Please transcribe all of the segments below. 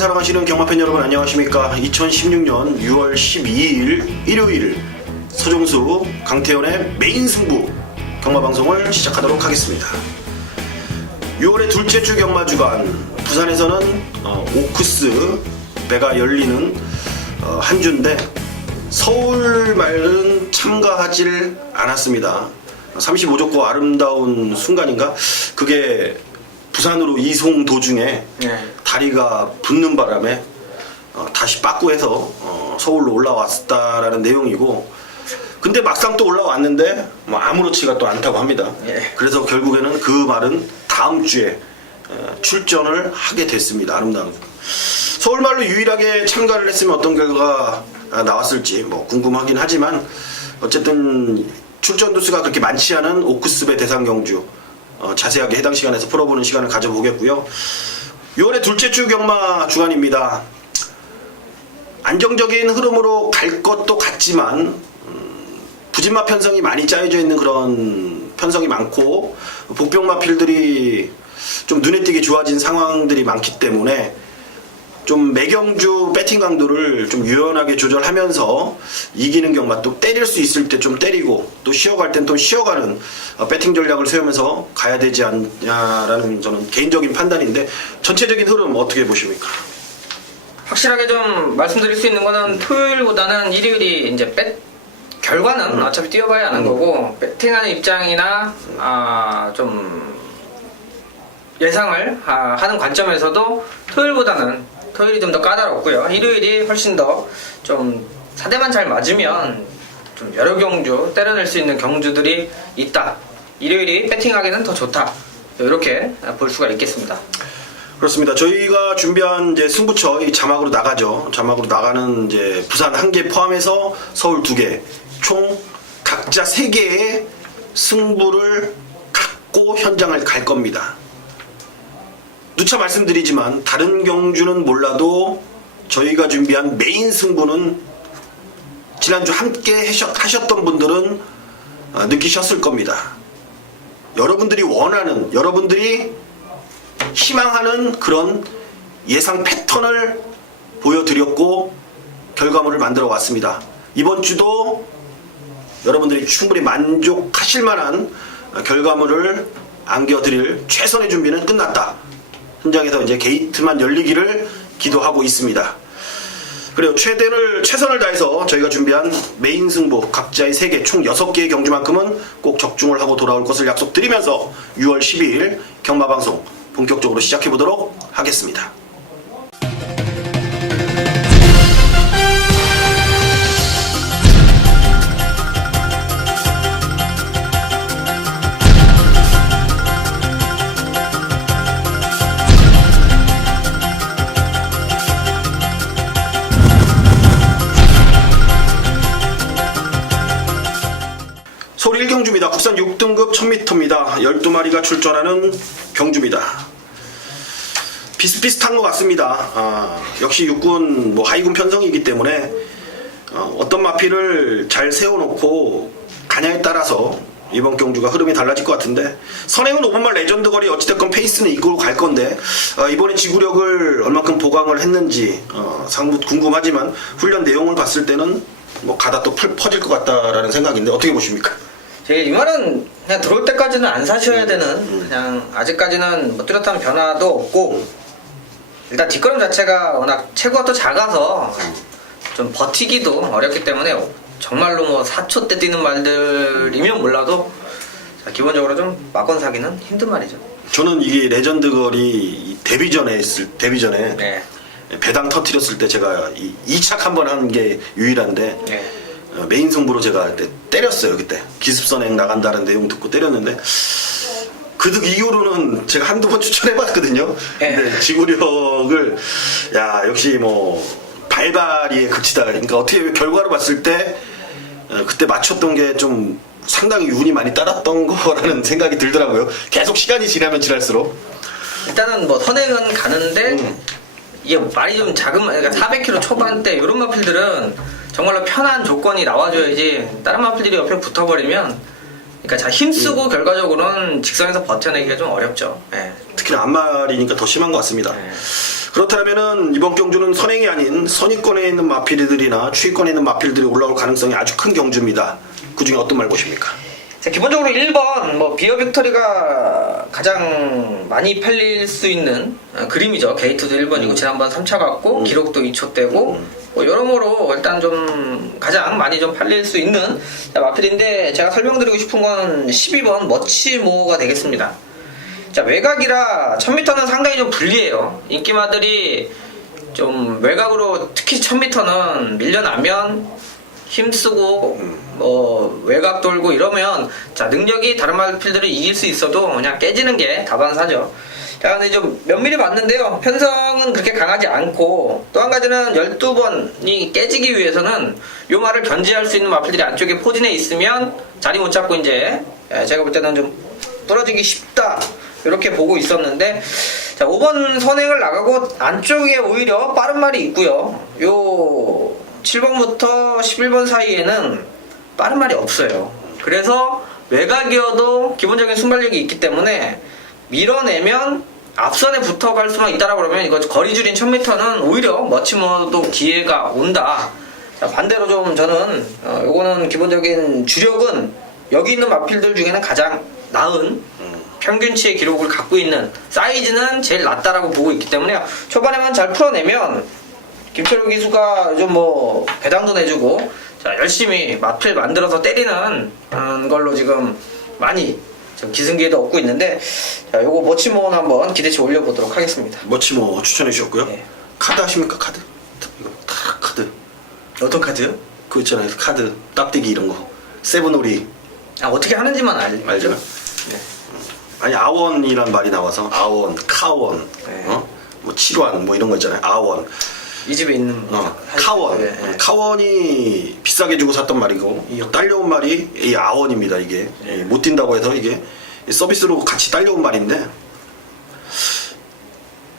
사랑하시는 경마팬 여러분 안녕하십니까. 2016년 6월 12일 일요일 서종수 강태현의 메인 승부 경마방송을 시작하도록 하겠습니다. 6월의 둘째 주 경마주간 부산에서는 오크스배가 열리는 한 주인데 서울 말은 참가하질 않았습니다. 35족고 아름다운 순간인가? 그게 부산으로 이송 도중에 다리가 붓는 바람에 다시 빠꾸해서 서울로 올라왔다라는 내용이고, 근데 막상 또 올라왔는데 뭐 아무렇지가 또 않다고 합니다. 그래서 결국에는 그 말은 다음 주에 출전을 하게 됐습니다. 아름다운 서울말로 유일하게 참가를 했으면 어떤 결과가 나왔을지 뭐 궁금하긴 하지만, 어쨌든 출전 두수가 그렇게 많지 않은 오크스배 대상 경주 자세하게 해당 시간에서 풀어보는 시간을 가져보겠고요. 6월의 둘째 주 경마 주간입니다. 안정적인 흐름으로 갈 것도 같지만 부진마 편성이 많이 짜여져 있는 그런 편성이 많고, 복병마 필들이 좀 눈에 띄게 좋아진 상황들이 많기 때문에 좀 매경주 배팅 강도를 좀 유연하게 조절하면서 이기는 경마, 또 때릴 수 있을 때 좀 때리고 또 쉬어갈 땐 또 쉬어가는 배팅 전략을 세우면서 가야 되지 않냐라는 저는 개인적인 판단인데, 전체적인 흐름 어떻게 보십니까? 확실하게 좀 말씀드릴 수 있는 거는 토요일보다는 일요일이 이제 결과는 어차피 뛰어봐야 하는 거고, 배팅하는 입장이나 좀 예상을 하는 관점에서도 토요일이 좀 더 까다롭고요. 일요일이 훨씬 더 좀 사대만 잘 맞으면 좀 여러 경주 때려낼 수 있는 경주들이 있다. 일요일이 배팅하기는 더 좋다. 이렇게 볼 수가 있겠습니다. 그렇습니다. 저희가 준비한 이제 승부처 이 자막으로 나가죠. 자막으로 나가는 이제 부산 1개 포함해서 서울 2개, 총 각자 3개의 승부를 갖고 현장을 갈 겁니다. 누차 말씀드리지만 다른 경주는 몰라도 저희가 준비한 메인 승부는 지난주 함께 하셨던 분들은 느끼셨을 겁니다. 여러분들이 원하는, 여러분들이 희망하는 그런 예상 패턴을 보여드렸고 결과물을 만들어 왔습니다. 이번 주도 여러분들이 충분히 만족하실 만한 결과물을 안겨드릴 최선의 준비는 끝났다. 현장에서 이제 게이트만 열리기를 기도하고 있습니다. 그리고 최선을 다해서 저희가 준비한 메인 승부 각자의 3개, 총 6개의 경주만큼은 꼭 적중을 하고 돌아올 것을 약속드리면서 6월 12일 경마방송 본격적으로 시작해보도록 하겠습니다. 서울 1경주입니다. 국산 6등급 1000m입니다. 12마리가 출전하는 경주입니다. 비슷비슷한 것 같습니다. 역시 육군 하이군 편성이기 때문에 어떤 마필을 잘 세워놓고 가냐에 따라서 이번 경주가 흐름이 달라질 것 같은데, 선행은 5분말 레전드 거리 어찌됐건 페이스는 이끌고 갈 건데 이번에 지구력을 얼만큼 보강을 했는지 상무 궁금하지만 훈련 내용을 봤을 때는 가다 또 퍼질 것 같다라는 생각인데 어떻게 보십니까? 이 말은 그냥 들어올 때까지는 안 사셔야 되는, 그냥 아직까지는 뚜렷한 변화도 없고, 일단 뒷걸음 자체가 워낙 체구가 또 작아서 좀 버티기도 어렵기 때문에 정말로 4초 때 뛰는 말들이면 몰라도 기본적으로 좀 막건 사기는 힘든 말이죠. 저는 이게 레전드 거리 데뷔전에 배당 터뜨렸을 때 제가 2착 한번 한 게 유일한데 메인 승부로 제가 때렸어요. 그때 기습선행 나간다는 내용 듣고 때렸는데, 그 이후로는 제가 한두 번 추천해봤거든요. 근데 지구력을 역시 발발이의 극치다. 그러니까 어떻게 결과로 봤을 때 그때 맞췄던 게 좀 상당히 운이 많이 따랐던 거라는 생각이 들더라고요. 계속 시간이 지나면 지날수록 일단은 선행은 가는데 이게 말이 좀 작은, 그러니까 400km 초반대 이런 마필들은 정말로 편한 조건이 나와줘야지, 다른 마필들이 옆에 붙어버리면 그러니까 잘 힘쓰고 결과적으로는 직선에서 버텨내기가 좀 어렵죠. 특히나 앞말이니까 더 심한 것 같습니다. 그렇다면은 이번 경주는 선행이 아닌 선의권에 있는 마필들이나 추위권에 있는 마필들이 올라올 가능성이 아주 큰 경주입니다. 그 중에 어떤 말 보십니까? 자, 기본적으로 1번 뭐 비어 빅터리가 가장 많이 팔릴 수 있는 그림이죠. 게이트도 1번이고 지난번 3차 갔고 기록도 2초대고 뭐 여러모로 일단 좀 가장 많이 좀 팔릴 수 있는 마필인데 제가 설명드리고 싶은 건 12번 머치모가 되겠습니다. 자, 외곽이라 1000m는 상당히 좀 불리해요. 인기마들이 좀 외곽으로 특히 1000m는 밀려나면 힘쓰고 뭐 외곽 돌고 이러면 자 능력이 다른 마필들을 이길 수 있어도 그냥 깨지는 게 다반사죠. 자, 근데 좀 면밀히 봤는데요. 편성은 그렇게 강하지 않고 또 한 가지는 12번이 깨지기 위해서는 요 말을 견제할 수 있는 마필들이 안쪽에 포진해 있으면 자리 못 잡고 이제 제가 볼 때는 좀 떨어지기 쉽다 이렇게 보고 있었는데 자 5번 선행을 나가고 안쪽에 오히려 빠른 말이 있고요. 요 7번부터 11번 사이에는 빠른 말이 없어요. 그래서 외곽이어도 기본적인 순발력이 있기 때문에 밀어내면 앞선에 붙어갈 수만 있다라 그러면 이거 거리 줄인 1000m는 오히려 머치모도 기회가 온다. 자, 반대로 좀 저는 요거는 기본적인 주력은 여기 있는 마필들 중에는 가장 나은 평균치의 기록을 갖고 있는 사이즈는 제일 낫다라고 보고 있기 때문에 초반에만 잘 풀어내면 김철우 기수가 요즘 뭐 배당도 내주고 자 열심히 마필 만들어서 때리는 걸로 지금 많이 좀 기승기에도 얻고 있는데 자 요거 머치모는 한번 기대치 올려보도록 하겠습니다. 머치모 추천해 주셨고요. 네. 카드 하십니까? 카드? 이거 다 카드. 어떤 카드요? 그 있잖아요. 카드, 딱대기 이런 거. 세븐오리 아 어떻게 하는지만 알잖아. 네. 아니 아원이란 말이 나와서 아원, 카원, 네. 뭐 칠완 뭐 이런 거 있잖아요. 아원. 이 집에 있는 카원. 네, 네. 카원이 비싸게 주고 샀던 말이고 딸려온 말이 이 아원입니다. 이게 못 뛴다고 해서 이게 서비스로 같이 딸려온 말인데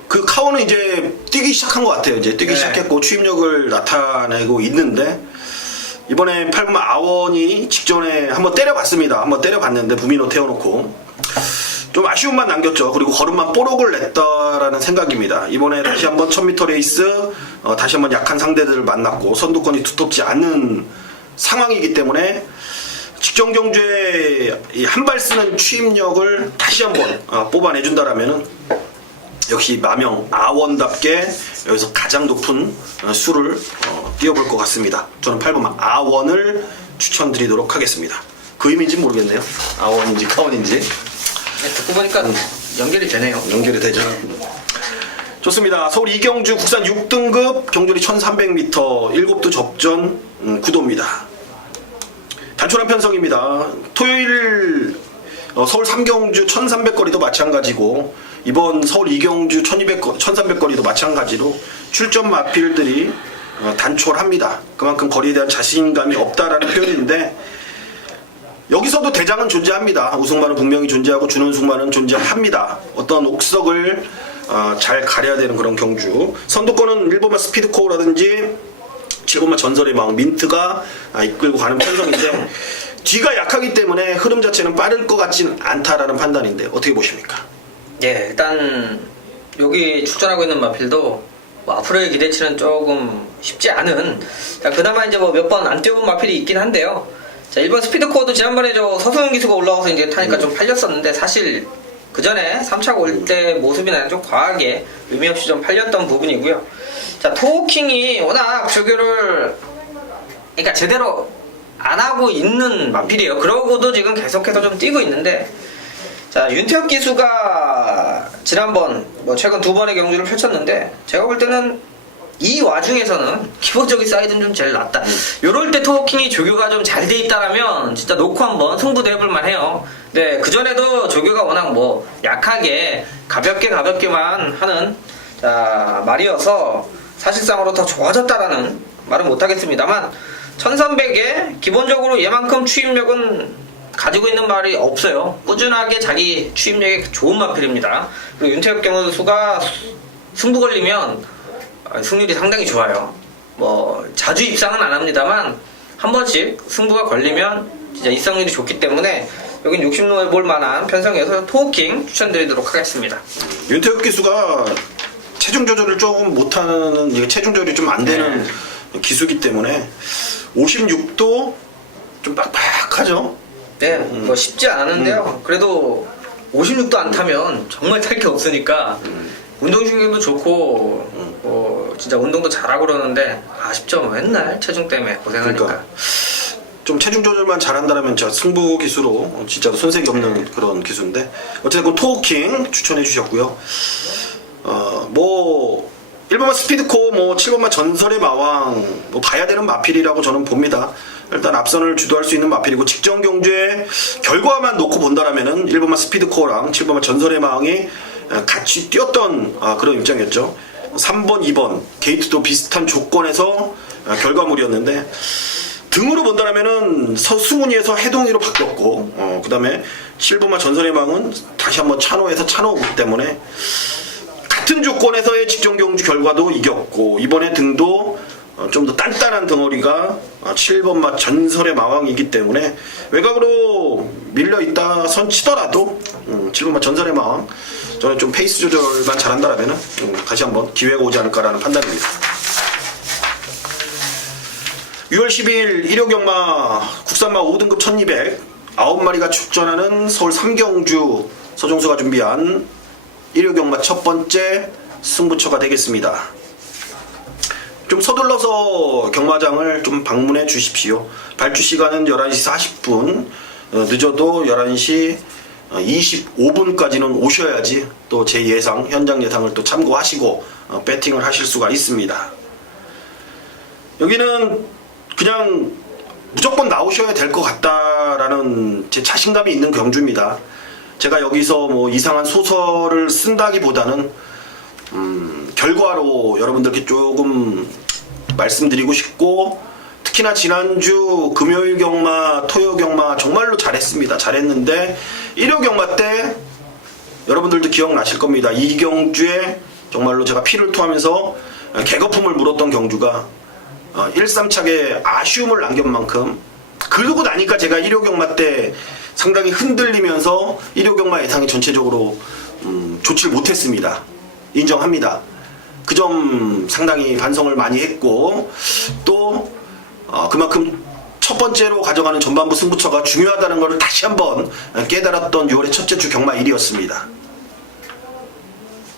그 카원은 이제 뛰기 시작한 것 같아요. 이제 뛰기 네. 시작했고 추임력을 나타내고 있는데 이번에 8번 아원이 직전에 한번 때려봤습니다. 한번 때려봤는데 부미노 태워놓고 좀 아쉬움만 남겼죠. 그리고 걸음만 뽀록을 냈다라는 생각입니다. 이번에 다시 한번 1000m 레이스 다시 한번 약한 상대들을 만났고 선두권이 두텁지 않은 상황이기 때문에 직전 경주에 한 발 쓰는 추임력을 다시 한번 뽑아내준다라면은 역시 마명 아원답게 여기서 가장 높은 수를 띄워볼 것 같습니다. 저는 8번 아원을 추천드리도록 하겠습니다. 그 의미인지 모르겠네요. 아원인지 카원인지. 네, 듣고 보니까 연결이 되네요. 연결이 되죠. 좋습니다. 서울 이경주 국산 6등급 경주리 1300m 7도 접전 구도입니다. 단촐한 편성입니다. 토요일 서울 3경주 1300거리도 마찬가지고 이번 서울 이경주 1300거리도 마찬가지로 출전 마필들이 단촐합니다. 그만큼 거리에 대한 자신감이 없다라는 표현인데 여기서도 대장은 존재합니다. 우승만은 분명히 존재하고 준우승만은 존재합니다. 어떤 옥석을 잘 가려야 되는 그런 경주. 선두권은 1번만 스피드코어라든지 7번만 전설의 마음 민트가 이끌고 가는 편성인데 뒤가 약하기 때문에 흐름 자체는 빠를 것 같지는 않다라는 판단인데 어떻게 보십니까? 예, 일단 여기 출전하고 있는 마필도 뭐 앞으로의 기대치는 조금 쉽지 않은 그나마 이제 뭐 몇 번 안 뛰어본 마필이 있긴 한데요. 자, 1번 스피드코어도 지난번에 저 서소영 기수가 올라와서 이제 타니까 좀 팔렸었는데 사실 그 전에 3차가 올 때 모습이나 좀 과하게 의미 없이 좀 팔렸던 부분이고요. 자, 토킹이 워낙 조교를 그러니까 제대로 안 하고 있는 마필이에요. 그러고도 지금 계속해서 좀 뛰고 있는데 자, 윤태혁 기수가 지난번 뭐 최근 2번의 경주를 펼쳤는데 제가 볼 때는 이 와중에서는 기본적인 사이드는 좀 제일 낫다. 요럴 때 토킹이 조교가 좀 잘 돼 있다라면 진짜 놓고 한번 승부도 해볼만 해요. 네, 그전에도 조교가 워낙 뭐 약하게 가볍게만 하는 자, 말이어서 사실상으로 더 좋아졌다라는 말은 못하겠습니다만 1300에 기본적으로 얘만큼 추임력은 가지고 있는 말이 없어요. 꾸준하게 자기 추임력이 좋은 마필입니다. 그리고 윤태혁 경수가 승부 걸리면 승률이 상당히 좋아요. 뭐 자주 입상은 안 합니다만 한 번씩 승부가 걸리면 진짜 입상률이 좋기 때문에 여긴 욕심내볼 만한 편성에서 토킹 추천드리도록 하겠습니다. 윤태혁 기수가 체중 조절을 조금 못하는 이게 체중 조절이 좀 안 되는 기수기 때문에 56도 좀 빡빡하죠. 네, 뭐 쉽지 않은데요. 그래도 56도 안 타면 정말 탈 게 없으니까 운동신경도 좋고 진짜 운동도 잘하고 그러는데 아쉽죠. 맨날 체중 때문에 고생하니까. 그러니까 좀 체중 조절만 잘한다면 진짜 승부 기수로 진짜 손색이 없는 그런 기수인데 어쨌든 토킹 추천해 주셨고요. 뭐 1번만 스피드코, 뭐 7번만 전설의 마왕, 뭐 봐야 되는 마필이라고 저는 봅니다. 일단 앞선을 주도할 수 있는 마필이고 직전 경주의 결과만 놓고 본다라면은 1번만 스피드코랑 7번만 전설의 마왕이 같이 뛰었던 그런 입장이었죠. 3번, 2번 게이트도 비슷한 조건에서 결과물이었는데 등으로 본다라면은 서수문이에서 해동이로 바뀌었고, 그 다음에 7번만 전설의 마왕은 다시 한번 찬호에서 찬호기 때문에 같은 조건에서의 직전 경주 결과도 이겼고 이번에 등도 좀 더 단단한 덩어리가 7번마 전설의 마왕이기 때문에 외곽으로 밀려있다 선 치더라도 7번마 전설의 마왕 저는 좀 페이스 조절만 잘한다라면 다시 한번 기회가 오지 않을까라는 판단입니다. 6월 10일 일요경마 국산마 5등급 1200 9마리가 출전하는 서울 3경주 서종수가 준비한 일요경마 첫 번째 승부처가 되겠습니다. 좀 서둘러서 경마장을 좀 방문해 주십시오. 발주 시간은 11시 40분, 늦어도 11시 25분까지는 오셔야지 또 제 예상, 현장 예상을 또 참고하시고 배팅을 하실 수가 있습니다. 여기는 그냥 무조건 나오셔야 될 것 같다라는 제 자신감이 있는 경주입니다. 제가 여기서 뭐 이상한 소설을 쓴다기보다는 결과로 여러분들께 조금 말씀드리고 싶고 특히나 지난주 금요일 경마, 토요 경마 정말로 잘했습니다. 잘했는데 일요 경마 때 여러분들도 기억나실 겁니다. 이 경주에 정말로 제가 피를 토하면서 개거품을 물었던 경주가 1-3착에 아쉬움을 남긴 만큼 그러고 나니까 제가 일요 경마 때 상당히 흔들리면서 일요 경마 예상이 전체적으로 좋지 못했습니다. 인정합니다. 그 점 상당히 반성을 많이 했고 또 그만큼 첫 번째로 가져가는 전반부 승부처가 중요하다는 것을 다시 한번 깨달았던 6월의 첫째 주 경마일이었습니다.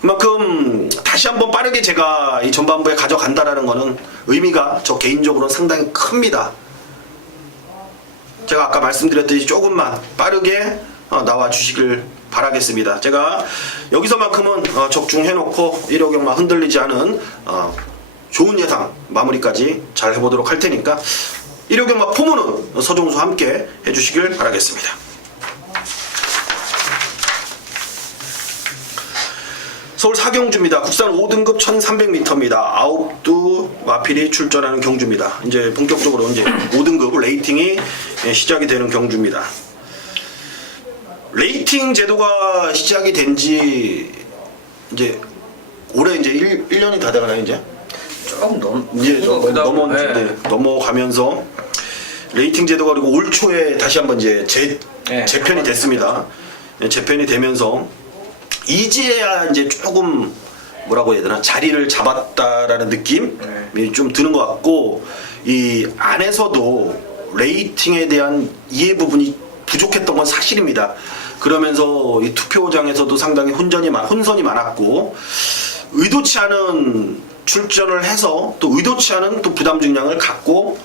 그만큼 다시 한번 빠르게 제가 이 전반부에 가져간다라는 것은 의미가 저 개인적으로는 상당히 큽니다. 제가 아까 말씀드렸듯이 조금만 빠르게 나와 주시길 바라겠습니다. 제가 여기서만큼은 적중해놓고 1호 경마 흔들리지 않은 좋은 예상 마무리까지 잘 해보도록 할 테니까 1호 경마 포문은 서종수 함께 해주시길 바라겠습니다. 서울 4경주입니다. 국산 5등급 1300m입니다. 9두 마필이 출전하는 경주입니다. 이제 본격적으로 이제 5등급 레이팅이 시작이 되는 경주입니다. 레이팅 제도가 시작이 된 지 이제 올해 이제 1년이 다 돼가나요, 이제? 조금 이제 넘어가면서 레이팅 제도가 그리고 올 초에 다시 한번 이제 재편이 됐습니다. 재편이 되면서 이제야 이제 조금 뭐라고 해야 되나 자리를 잡았다라는 느낌이 좀 드는 것 같고 이 안에서도 레이팅에 대한 이해 부분이 부족했던 건 사실입니다. 그러면서 이 투표장에서도 상당히 혼선이 많았고 의도치 않은 출전을 해서 또 의도치 않은 또 부담 중량을 갖고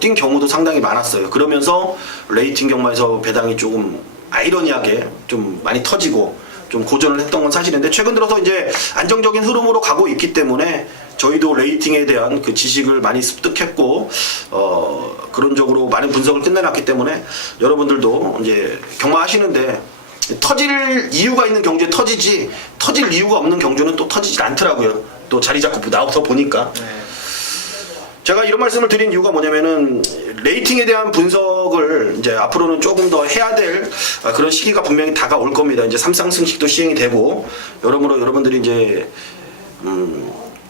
뛴 경우도 상당히 많았어요. 그러면서 레이팅 경마에서 배당이 조금 아이러니하게 좀 많이 터지고 좀 고전을 했던 건 사실인데 최근 들어서 이제 안정적인 흐름으로 가고 있기 때문에 저희도 레이팅에 대한 그 지식을 많이 습득했고 그런 쪽으로 많은 분석을 끝내놨기 때문에 여러분들도 이제 경마하시는데 터질 이유가 있는 경주에 터지지 터질 이유가 없는 경주는 또 터지질 않더라고요. 또 자리 잡고 나와서 보니까 제가 이런 말씀을 드린 이유가 뭐냐면은 레이팅에 대한 분석을 이제 앞으로는 조금 더 해야 될 그런 시기가 분명히 다가올 겁니다. 이제 삼상승식도 시행이 되고 여러모로 여러분들이 이제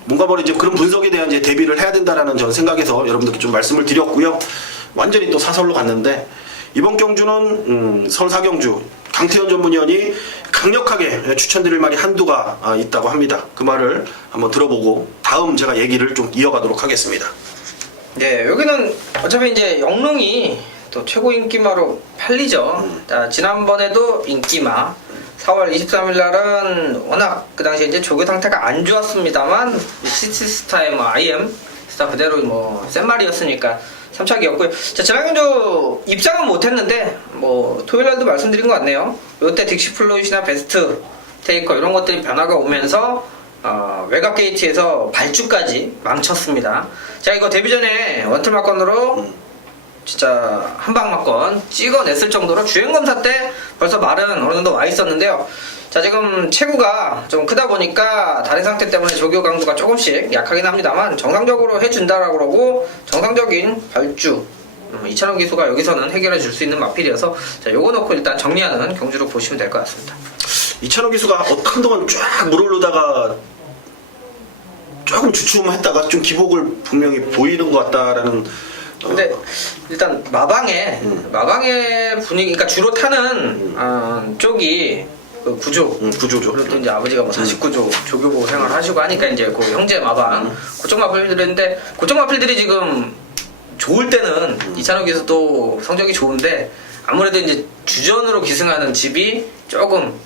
뭔가 뭐 이제 그런 분석에 대한 이제 대비를 해야 된다라는 저는 생각에서 여러분들께 좀 말씀을 드렸고요. 완전히 또 사설로 갔는데 이번 경주는 서울 4경주 강태현 전문위원이 강력하게 추천드릴 말이 한두가 있다고 합니다. 그 말을 한번 들어보고 다음 제가 얘기를 좀 이어가도록 하겠습니다. 네, 여기는 어차피 이제 영롱이 또 최고 인기마로 팔리죠. 자, 지난번에도 인기마 4월 23일 날은 워낙 그 당시에 이제 조교 상태가 안 좋았습니다만 시티스타의 뭐 IM 스타 그대로 뭐 센 말이었으니까 3차기였고요. 자, 지난주 입장은 못했는데 뭐 토요일 날도 말씀드린 것 같네요. 이때 딕시 플로이시나 베스트 테이커 이런 것들이 변화가 오면서 외곽 게이트에서 발주까지 망쳤습니다. 자, 이거 데뷔 전에 원툴 막건으로 진짜 한방 막건 찍어냈을 정도로 주행 검사 때 벌써 말은 어느 정도 와 있었는데요. 자, 지금 체구가 좀 크다 보니까 다리 상태 때문에 조교 강도가 조금씩 약하긴 합니다만 정상적으로 해준다라고 그러고 정상적인 발주 이찬원 기수가 여기서는 해결해 줄 수 있는 마필이어서 자, 요거 놓고 일단 정리하는 경주로 보시면 될 것 같습니다. 이찬호 기수가 한동안 쫙 물오르다가 조금 주춤했다가 좀 기복을 분명히 보이는 것 같다라는. 근데 일단 마방의 분위기, 그러니까 주로 타는 쪽이 그 구조. 구조죠. 그리고 또 이제 아버지가 뭐 49조 조교부 생활하시고 하니까 이제 그 형제 마방 그쪽 마필들인데 그쪽 마필들이 지금 좋을 때는 이찬호 기수도 성적이 좋은데 아무래도 이제 주전으로 기승하는 집이 조금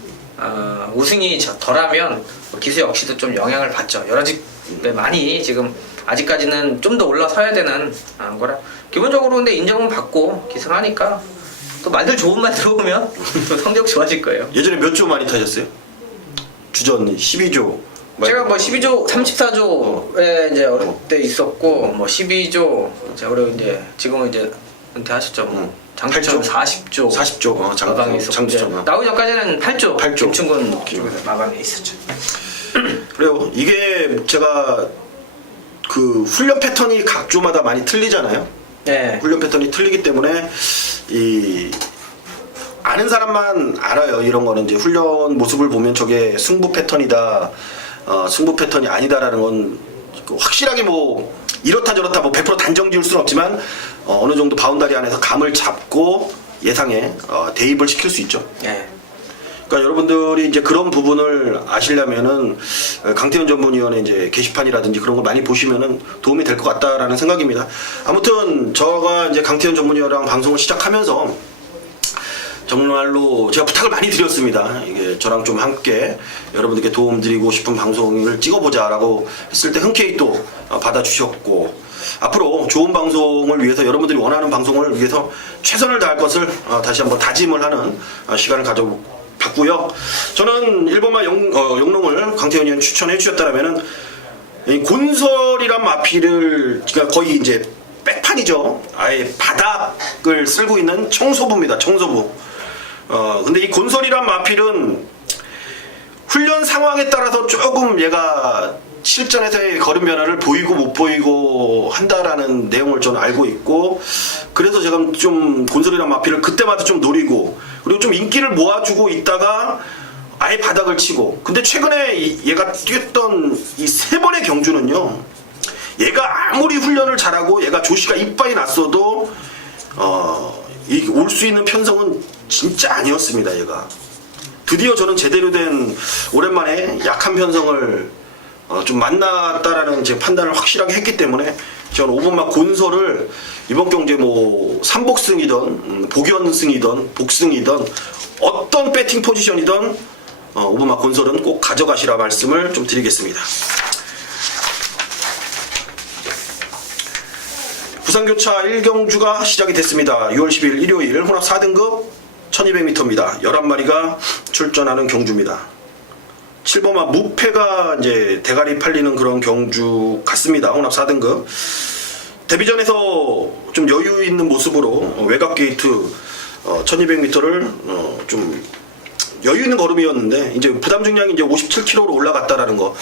우승이 덜하면 기수 역시도 좀 영향을 받죠. 여러 집에 많이 지금 아직까지는 좀 더 올라서야 되는 거라 기본적으로 근데 인정은 받고 기승하니까 또 말들 좋은 말 들어오면 또 성적 좋아질 거예요. 예전에 몇 조 많이 타셨어요? 주전 12조. 제가 뭐 12조, 34조에 이제 어릴 때 있었고 뭐 12조 그리고 이제 지금은 이제 은퇴하셨죠. 뭐 장충 40조. 40조. 마방에 있었고 나오기 전까지는 8조. 김충근 쪽에서 마방에 있었죠. 그래요. 이게 제가 그 훈련 패턴이 각 조마다 많이 틀리잖아요. 네. 훈련 패턴이 틀리기 때문에 이 아는 사람만 알아요. 이런 거는 이제 훈련 모습을 보면 저게 승부 패턴이다, 승부 패턴이 아니다라는 건 확실하게 뭐 이렇다 저렇다 뭐 100% 단정 지을 수는 없지만 어느 정도 바운다리 안에서 감을 잡고 예상에 대입을 시킬 수 있죠. 네. 그러니까 여러분들이 이제 그런 부분을 아시려면은 강태현 전문위원회 이제 게시판이라든지 그런 거 많이 보시면은 도움이 될 것 같다라는 생각입니다. 아무튼 저가 이제 강태현 전문위원회랑 방송을 시작하면서 정말로 제가 부탁을 많이 드렸습니다. 이게 저랑 좀 함께 여러분들께 도움드리고 싶은 방송을 찍어보자라고 했을 때 흔쾌히 또 받아주셨고 앞으로 좋은 방송을 위해서 여러분들이 원하는 방송을 위해서 최선을 다할 것을 다시 한번 다짐을 하는 시간을 가져봤고요. 저는 1번마 영롱을 강태현 의원 추천해 주셨다면은 곤설이란 마피를 그러니까 거의 이제 백판이죠. 아예 바닥을 쓸고 있는 청소부입니다. 청소부. 근데 이 곤설이란 마필은 훈련 상황에 따라서 조금 얘가 실전에서의 걸음 변화를 보이고 못 보이고 한다라는 내용을 저는 알고 있고 그래서 제가 좀 곤설이란 마필을 그때마다 좀 노리고 그리고 좀 인기를 모아주고 있다가 아예 바닥을 치고 근데 최근에 얘가 뛰었던 이 3번의 경주는요 얘가 아무리 훈련을 잘하고 얘가 조시가 이빠이 났어도 올 수 있는 편성은 진짜 아니었습니다. 얘가 드디어 저는 제대로 된 오랜만에 약한 편성을 좀 만났다라는 제 판단을 확실하게 했기 때문에 저는 5번마 곤설을 이번 경기에 뭐 3복승이든 복연승이든 복승이든 어떤 배팅 포지션이든 5번마 곤설은 꼭 가져가시라 말씀을 좀 드리겠습니다. 부산교차 1경주가 시작이 됐습니다. 6월 10일 일요일 혼합 4등급 1200m입니다. 11마리가 출전하는 경주입니다. 7번마 무패가 이제 대가리 팔리는 그런 경주 같습니다. 혼합 4등급. 데뷔전에서 좀 여유 있는 모습으로 외곽 게이트 1200m를 좀 여유 있는 걸음이었는데 이제 부담 중량이 이제 57kg로 올라갔다라는 거.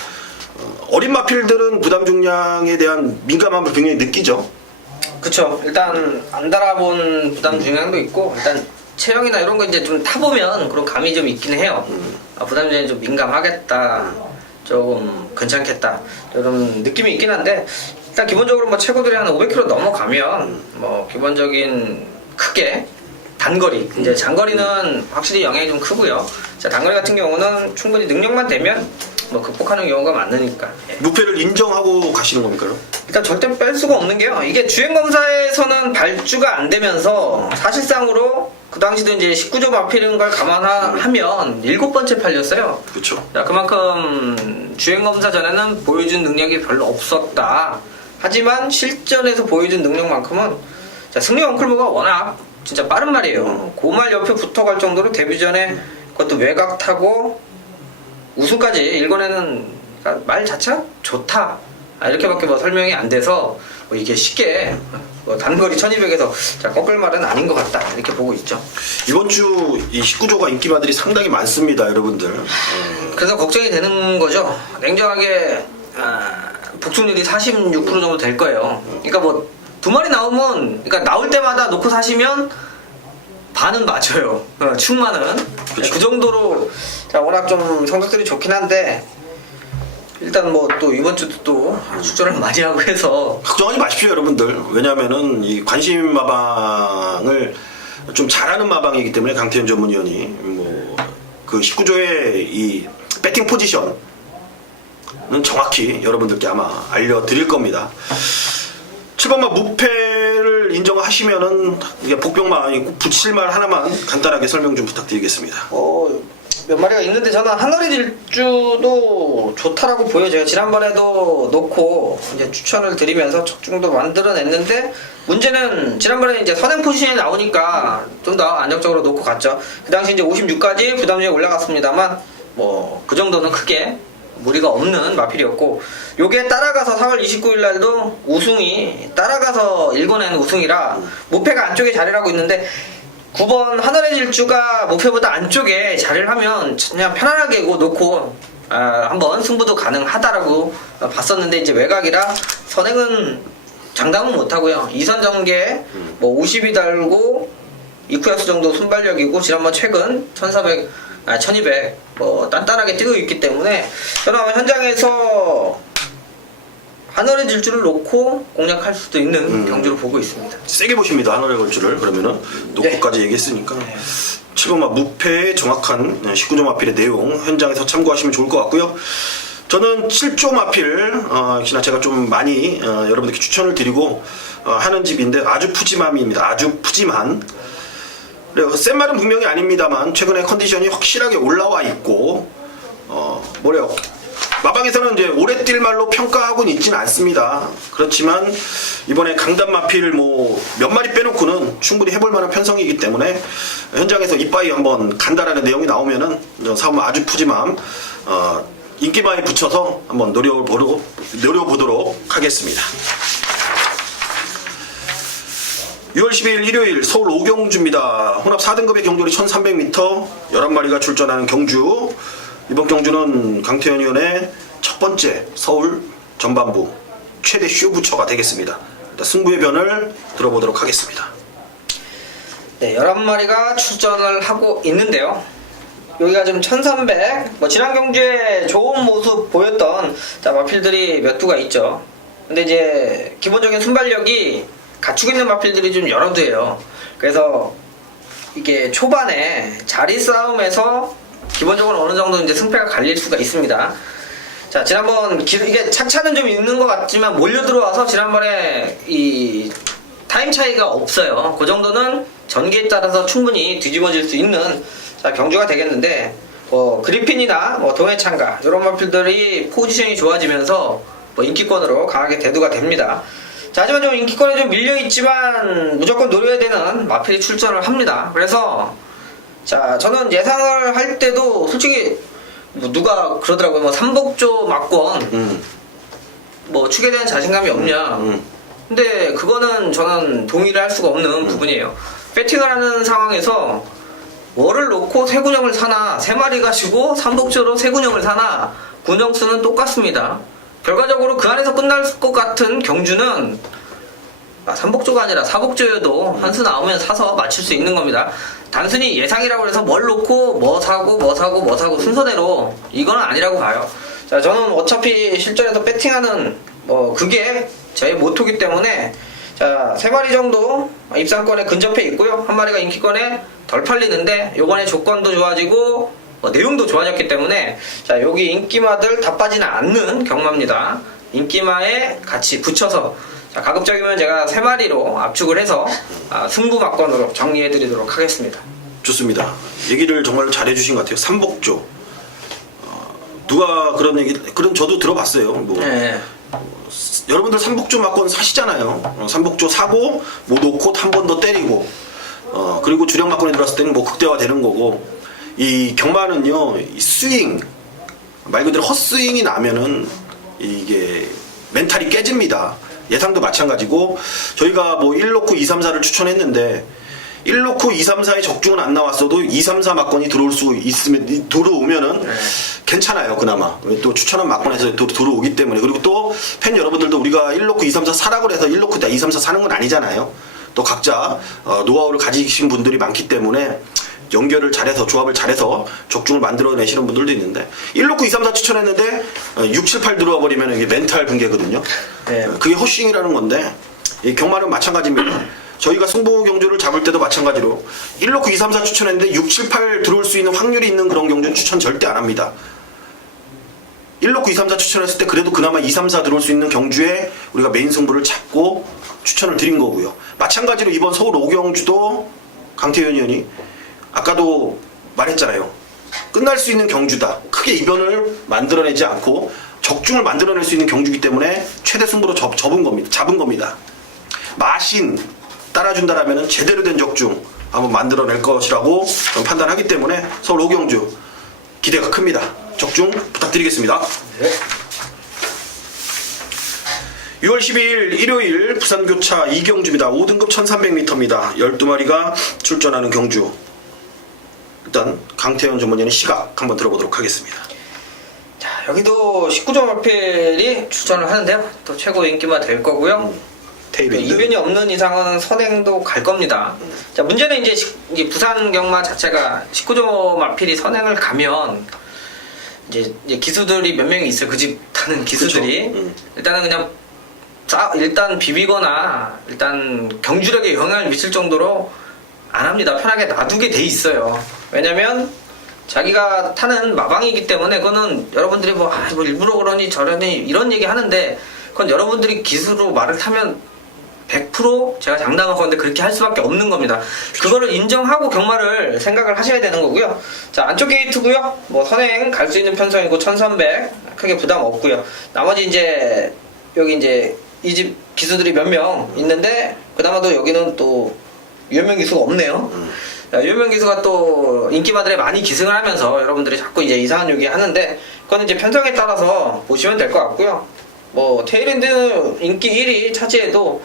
어린 마필들은 부담 중량에 대한 민감함을 굉장히 느끼죠. 그쵸. 일단 안 달아본 부담 중량도 있고 일단 체형이나 이런 거 이제 좀 타보면 그런 감이 좀 있긴 해요. 부담 중량이 좀 민감하겠다, 조금 괜찮겠다 이런 느낌이 있긴 한데 일단 기본적으로 뭐 최고들이 한 500kg 넘어가면 뭐 기본적인 크게 단거리. 이제 장거리는 확실히 영향이 좀 크고요. 자, 단거리 같은 경우는 충분히 능력만 되면 뭐 극복하는 경우가 많으니까. 예. 무패를 인정하고 가시는 겁니까? 그럼? 일단 절대 뺄 수가 없는 게요. 이게 주행검사에서는 발주가 안 되면서 사실상으로 그 당시도 이제 19조 마필인 걸 감안하면 7번째 팔렸어요. 그렇죠. 자, 그만큼 주행검사 전에는 보여준 능력이 별로 없었다. 하지만 실전에서 보여준 능력만큼은 자, 승리 원클보가 워낙 진짜 빠른 말이에요. 고말 옆에 붙어갈 정도로 데뷔전에 그것도 외곽 타고 우승까지 일궈내는 그러니까 말 자체가 좋다. 이렇게밖에 뭐 설명이 안 돼서 뭐 이게 쉽게 뭐 단거리 1200에서 자, 꺾을 말은 아닌 것 같다. 이렇게 보고 있죠. 이번 주 이 19조가 인기마들이 상당히 많습니다, 여러분들. 그래서 걱정이 되는 거죠. 냉정하게 복승률이 46% 정도 될 거예요. 그러니까 뭐 두 마리 나오면 그러니까 나올 때마다 놓고 사시면 반은 맞아요. 충만은 그쵸. 그 정도로 자, 워낙 좀 성적들이 좋긴 한데 일단 뭐 또 이번 주도 또 출전을 많이 하고 해서 걱정하지 마십시오, 여러분들. 왜냐면은 이 관심 마방을 좀 잘하는 마방이기 때문에 강태현 전문위원이 뭐 그 19조의 이 배팅 포지션은 정확히 여러분들께 아마 알려드릴 겁니다. 7번마 무패를 인정하시면은 이게 복병만 붙일만 하나만 간단하게 설명 좀 부탁드리겠습니다. 몇 마리가 있는데 저는 하늘의 질주도 좋다라고 보여져요. 지난번에도 놓고 이제 추천을 드리면서 적중도 만들어냈는데 문제는 지난번에 이제 선행 포지션이 나오니까 좀 더 안정적으로 놓고 갔죠. 그 당시 이제 56까지 부담력이 올라갔습니다만 뭐 그 정도는 크게 무리가 없는 마필이었고 요게 따라가서 4월 29일 날도 우승이 따라가서 읽어낸 우승이라 무패가 안쪽에 자리를 하고 있는데 9번 하늘의 질주가 목표보다 안쪽에 자리를 하면 그냥 편안하게 놓고 한번 승부도 가능하다라고 봤었는데 이제 외곽이라 선행은 장담은 못하고요. 2선 전개 뭐 50이 달고 이쿠야수 정도 순발력이고 지난번 최근 1400, 1200 뭐 단단하게 뛰고 있기 때문에 저는 아마 현장에서 하늘의 질주를 놓고 공략할 수도 있는 경주로 보고 있습니다. 세게 보십니다, 하늘의 걸주를. 그러면은 놓고까지 얘기했으니까 7번마 무패의 정확한 19조 마필의 내용 현장에서 참고하시면 좋을 것 같고요. 저는 7조 마필 역시나 제가 좀 많이 여러분들께 추천을 드리고 하는 집인데 아주 푸짐함입니다. 아주 푸짐한. 그래요. 센 말은 분명히 아닙니다만 최근에 컨디션이 확실하게 올라와 있고 뭐래요. 마방에서는 이제 오래 뛸 말로 평가하고는 있지는 않습니다. 그렇지만 이번에 강단 마필 뭐 몇 마리 빼놓고는 충분히 해볼 만한 편성이기 때문에 현장에서 이빠이 한번 간다라는 내용이 나오면은 사실 아주 푸짐함 인기 많이 붙여서 한번 노려보도록 하겠습니다. 6월 12일 일요일 서울 오경주입니다. 혼합 4등급의 경주리 1300m 11마리가 출전하는 경주. 이번 경주는 강태현 위원의 첫 번째 서울 전반부 최대 쇼부처가 되겠습니다. 일단 승부의 변을 들어보도록 하겠습니다. 네, 11마리가 출전을 하고 있는데요. 여기가 지금 1300, 뭐 지난 경주에 좋은 모습 보였던 자, 마필들이 몇 두가 있죠. 근데 이제 기본적인 순발력이 갖추고 있는 마필들이 좀 여러 두예요. 그래서 이게 초반에 자리 싸움에서 기본적으로 어느 정도 이제 승패가 갈릴 수가 있습니다. 자, 지난번 이게 착차는 좀 있는 것 같지만 몰려 들어와서 지난번에 이 타임 차이가 없어요. 그 정도는 전개에 따라서 충분히 뒤집어질 수 있는 자, 경주가 되겠는데 그리핀이나 동해창가 이런 마필들이 포지션이 좋아지면서 인기권으로 강하게 대두가 됩니다. 자, 하지만 좀 인기권에 좀 밀려있지만 무조건 노려야 되는 마필이 출전을 합니다. 그래서 자, 저는 예상을 할 때도 솔직히 누가 그러더라고요. 뭐 삼복조 막권 축에 대한 자신감이 없냐. 근데 그거는 저는 동의를 할 수가 없는 부분이에요. 배팅을 하는 상황에서 뭐를 놓고 세 군형을 사나, 세 마리 가지고 삼복조로 세 군형을 사나, 군형수는 똑같습니다. 결과적으로 그 안에서 끝날 것 같은 경주는 삼복조가 아니라 사복조여도 한 수 나오면 사서 맞출 수 있는 겁니다. 단순히 예상이라고 해서 뭘 놓고 뭐 사고 순서대로 이거는 아니라고 봐요. 자, 저는 어차피 실전에서 배팅하는 그게 제 모토기 때문에 자, 3마리 정도 입상권에 근접해 있고요. 한 마리가 인기권에 덜 팔리는데 요번에 조건도 좋아지고 내용도 좋아졌기 때문에 자, 여기 인기마들 다 빠지는 않는 경마입니다. 인기마에 같이 붙여서 자, 가급적이면 제가 3마리로 압축을 해서 승부 막권으로 정리해 드리도록 하겠습니다. 좋습니다. 얘기를 정말 잘해주신 것 같아요. 삼복조. 누가 그런 저도 들어봤어요. 뭐 네. 여러분들 삼복조 막권 사시잖아요. 삼복조 사고 뭐 놓고 한 번 더 때리고 그리고 주력 막권에 들어왔을 때는 뭐 극대화 되는 거고 이 경마는요 이 스윙 말 그대로 헛스윙이 나면은 이게 멘탈이 깨집니다. 예상도 마찬가지고 저희가 뭐 1놓고 2, 3, 4를 추천했는데 1놓고 2, 3, 4의 적중은 안 나왔어도 2, 3, 4 막권이 들어올 수 있으면 들어오면은 괜찮아요. 그나마 또 추천한 막권에서 또 들어오기 때문에 그리고 또 팬 여러분들도 우리가 1놓고 2, 3, 4 사라고 해서 1놓고 2, 3, 4 사는 건 아니잖아요. 또 각자 노하우를 가지신 분들이 많기 때문에 연결을 잘해서 조합을 잘해서 적중을 만들어내시는 분들도 있는데 1놓고 2, 3, 4 추천했는데 6, 7, 8 들어와 버리면 이게 멘탈 붕괴거든요. 네. 그게 허싱이라는 건데 이 경마는 마찬가지입니다. 저희가 승부 경주를 잡을 때도 마찬가지로 1놓고 2, 3, 4 추천했는데 6, 7, 8 들어올 수 있는 확률이 있는 그런 경주는 추천 절대 안 합니다. 1놓고 2, 3, 4 추천했을 때 그래도 그나마 2, 3, 4 들어올 수 있는 경주에 우리가 메인 승부를 잡고 추천을 드린 거고요. 마찬가지로 이번 서울 5경주도 강태현 의원이 아까도 말했잖아요. 끝날 수 있는 경주다. 크게 이변을 만들어내지 않고 적중을 만들어낼 수 있는 경주이기 때문에 최대 승부로 잡은 겁니다. 마신 따라준다라면 제대로 된 적중 한번 만들어낼 것이라고 판단하기 때문에 서울 5경주 기대가 큽니다. 적중 부탁드리겠습니다. 네. 6월 12일 일요일 부산교차 2경주입니다. 5등급 1300m입니다. 12마리가 출전하는 경주. 일단 강태현 전문위원의 시각 한번 들어보도록 하겠습니다. 자, 여기도 19점 어필이 출전을 하는데요. 또 최고 인기만 될 거고요. 테일랜드. 이변이 없는 이상은 선행도 갈 겁니다. 자, 문제는 이제 부산 경마 자체가 19점 마필이 선행을 가면 이제 기수들이 몇 명이 있어요. 그 집 타는 기수들이. 일단은 그냥 일단 비비거나 일단 경주력에 영향을 미칠 정도로 안 합니다. 편하게 놔두게 돼 있어요. 왜냐면 자기가 타는 마방이기 때문에 그거는 여러분들이 뭐 일부러 그러니 저러니 이런 얘기 하는데 그건 여러분들이 기수로 말을 타면 100% 제가 장담하건데 그렇게 할 수밖에 없는 겁니다. 그거를 인정하고 경마를 생각을 하셔야 되는 거고요. 자, 안쪽 게이트고요. 뭐 선행 갈 수 있는 편성이고 1300 크게 부담 없고요. 나머지 이제 여기 이제 이 집 기수들이 몇 명 있는데 그나마도 여기는 또 유현명 기수가 없네요. 자, 유현명 기수가 또 인기마들에 많이 기승을 하면서 여러분들이 자꾸 이제 이상한 요기 하는데 그건 이제 편성에 따라서 보시면 될 것 같고요. 뭐 테일랜드 인기 1위 차지해도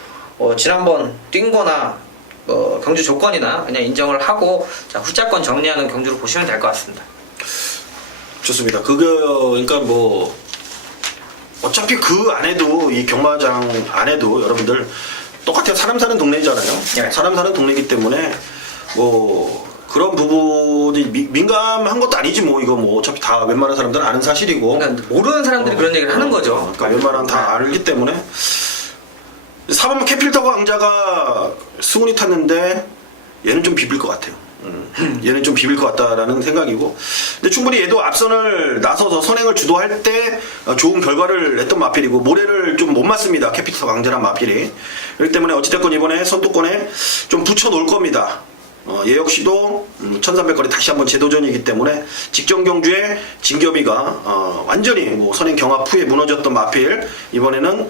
지난번 뛴 거나 경주 조건이나 그냥 인정을 하고 자, 후자권 정리하는 경주로 보시면 될 것 같습니다. 좋습니다. 그러니까 뭐 어차피 그 안에도 이 경마장 안에도 여러분들 똑같아요. 사람 사는 동네잖아요. 네. 사람 사는 동네이기 때문에 뭐 그런 부분이 민감한 것도 아니지 뭐 이거 뭐 어차피 다 웬만한 사람들은 아는 사실이고 그러니까 모르는 사람들이 그런 얘기를 하는 거죠. 그러니까 웬만한 다 알기 때문에 사범 캐필터가 왕자가 승훈이 탔는데 얘는 좀 비빌 것 같아요. 얘는 좀 비빌 것 같다라는 생각이고 근데 충분히 얘도 앞선을 나서서 선행을 주도할 때 좋은 결과를 냈던 마필이고 모래를 좀 못 맞습니다. 캐피터 강자란 마필이 그렇기 때문에 어찌됐건 이번에 선두권에 좀 붙여놓을 겁니다. 얘 역시도 1300거리 다시 한번 재도전이기 때문에 직전 경주에 진겹이가 완전히 뭐 선행 경합 후에 무너졌던 마필 이번에는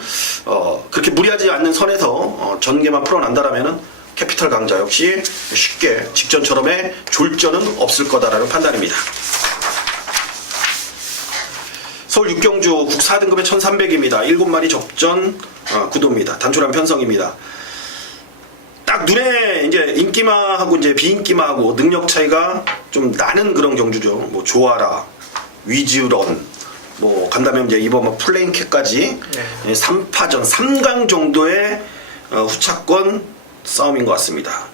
그렇게 무리하지 않는 선에서 전개만 풀어난다라면은 캐피털 강자 역시 쉽게 직전처럼의 졸전은 없을 거다라는 판단입니다. 서울 6경주 국 4등급의 1300입니다. 7마리 접전 구도입니다. 단촐한 편성입니다. 딱 눈에 이제 인기마하고 이제 비인기마하고 능력 차이가 좀 나는 그런 경주죠. 뭐 조아라, 위즈런, 뭐 간다면 이제 이번 뭐 플레인캐까지 3파전, 3강 정도의 후차권 싸움인 것 같습니다.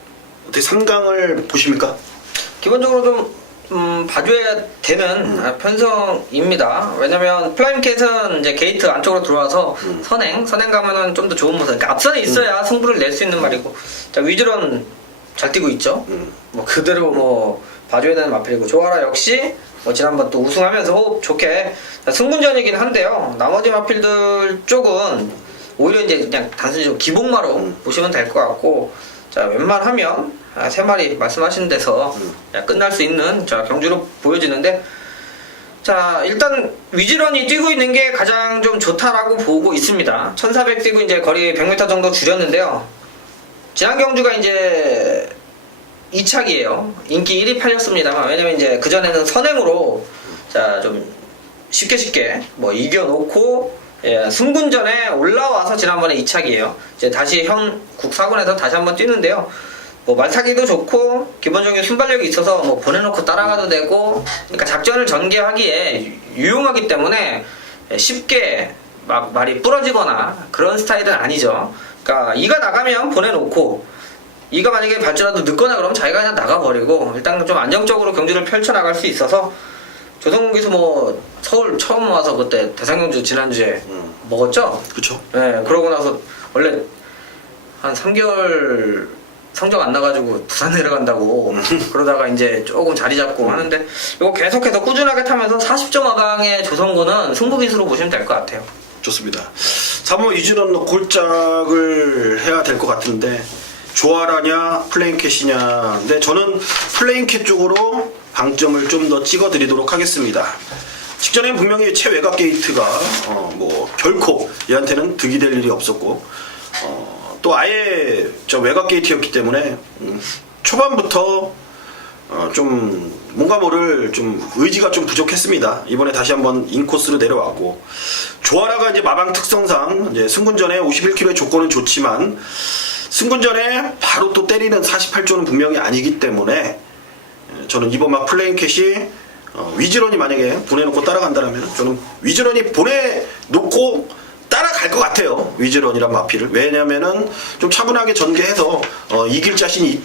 어떻게 3강을 보십니까? 기본적으로 좀 봐줘야 되는 편성입니다. 왜냐면 플라잉캣은 이제 게이트 안쪽으로 들어와서 선행 가면은 좀 더 좋은 모습. 그러니까 앞선에 있어야 승부를 낼 수 있는 말이고. 자, 위즈런 잘 뛰고 있죠. 뭐 그대로 뭐 봐줘야 되는 마필이고. 조아라 역시 뭐 지난번 또 우승하면서 호흡 좋게 자, 승분전이긴 한데요. 나머지 마필들 쪽은 오히려 이제 그냥 단순히 좀 기복마로 보시면 될 것 같고. 자, 웬만하면 3마리 말씀하신 데서 끝날 수 있는 자, 경주로 보여지는데, 자, 일단 위즈런이 뛰고 있는 게 가장 좀 좋다라고 보고 있습니다. 1400 뛰고 이제 거리 100m 정도 줄였는데요. 지난 경주가 이제 2착이에요. 인기 1위 팔렸습니다만, 왜냐면 이제 그전에는 선행으로 자, 좀 쉽게 뭐 이겨놓고 예, 승군전에 올라와서 지난번에 2착이에요. 이제 다시 현 국사군에서 다시 한번 뛰는데요. 뭐 말타기도 좋고 기본적인 순발력이 있어서 뭐 보내놓고 따라가도 되고, 그러니까 작전을 전개하기에 유용하기 때문에 쉽게 막 말이 부러지거나 그런 스타일은 아니죠. 그러니까 이가 나가면 보내놓고, 이가 만약에 발주라도 늦거나 그러면 자기가 그냥 나가버리고 일단 좀 안정적으로 경주를 펼쳐나갈 수 있어서, 조성훈 기수 뭐 서울 처음 와서 그때 대상경주 지난주에 먹었죠? 그쵸? 네, 그러고 나서 원래 한 3개월 성적 안 나가지고 부산 내려간다고 그러다가 이제 조금 자리 잡고 하는데, 이거 계속해서 꾸준하게 타면서 40점 하방의 조성군은 승부기수로 보시면 될 것 같아요. 좋습니다. 3호 이준원 골짝을 해야 될 것 같은데, 조아라냐 플레인캣이냐. 근데 저는 플레인캣 쪽으로 방점을 좀 더 찍어드리도록 하겠습니다. 직전엔 분명히 최외곽 게이트가 뭐 결코 얘한테는 득이 될 일이 없었고, 또 아예 저 외곽 게이트였기 때문에 초반부터 좀 뭔가 모를 좀 의지가 좀 부족했습니다. 이번에 다시 한번 인코스로 내려왔고, 조아라가 이제 마방 특성상 이제 승군전에 51km의 조건은 좋지만 승군전에 바로 또 때리는 48조는 분명히 아니기 때문에, 저는 이번 막 플레인캣이 위즈런이 만약에 보내놓고 따라간다면 저는 위즈런이 보내놓고 따라갈 것 같아요. 위즈런이란 마피를. 왜냐면은 좀 차분하게 전개해서 이길 자신이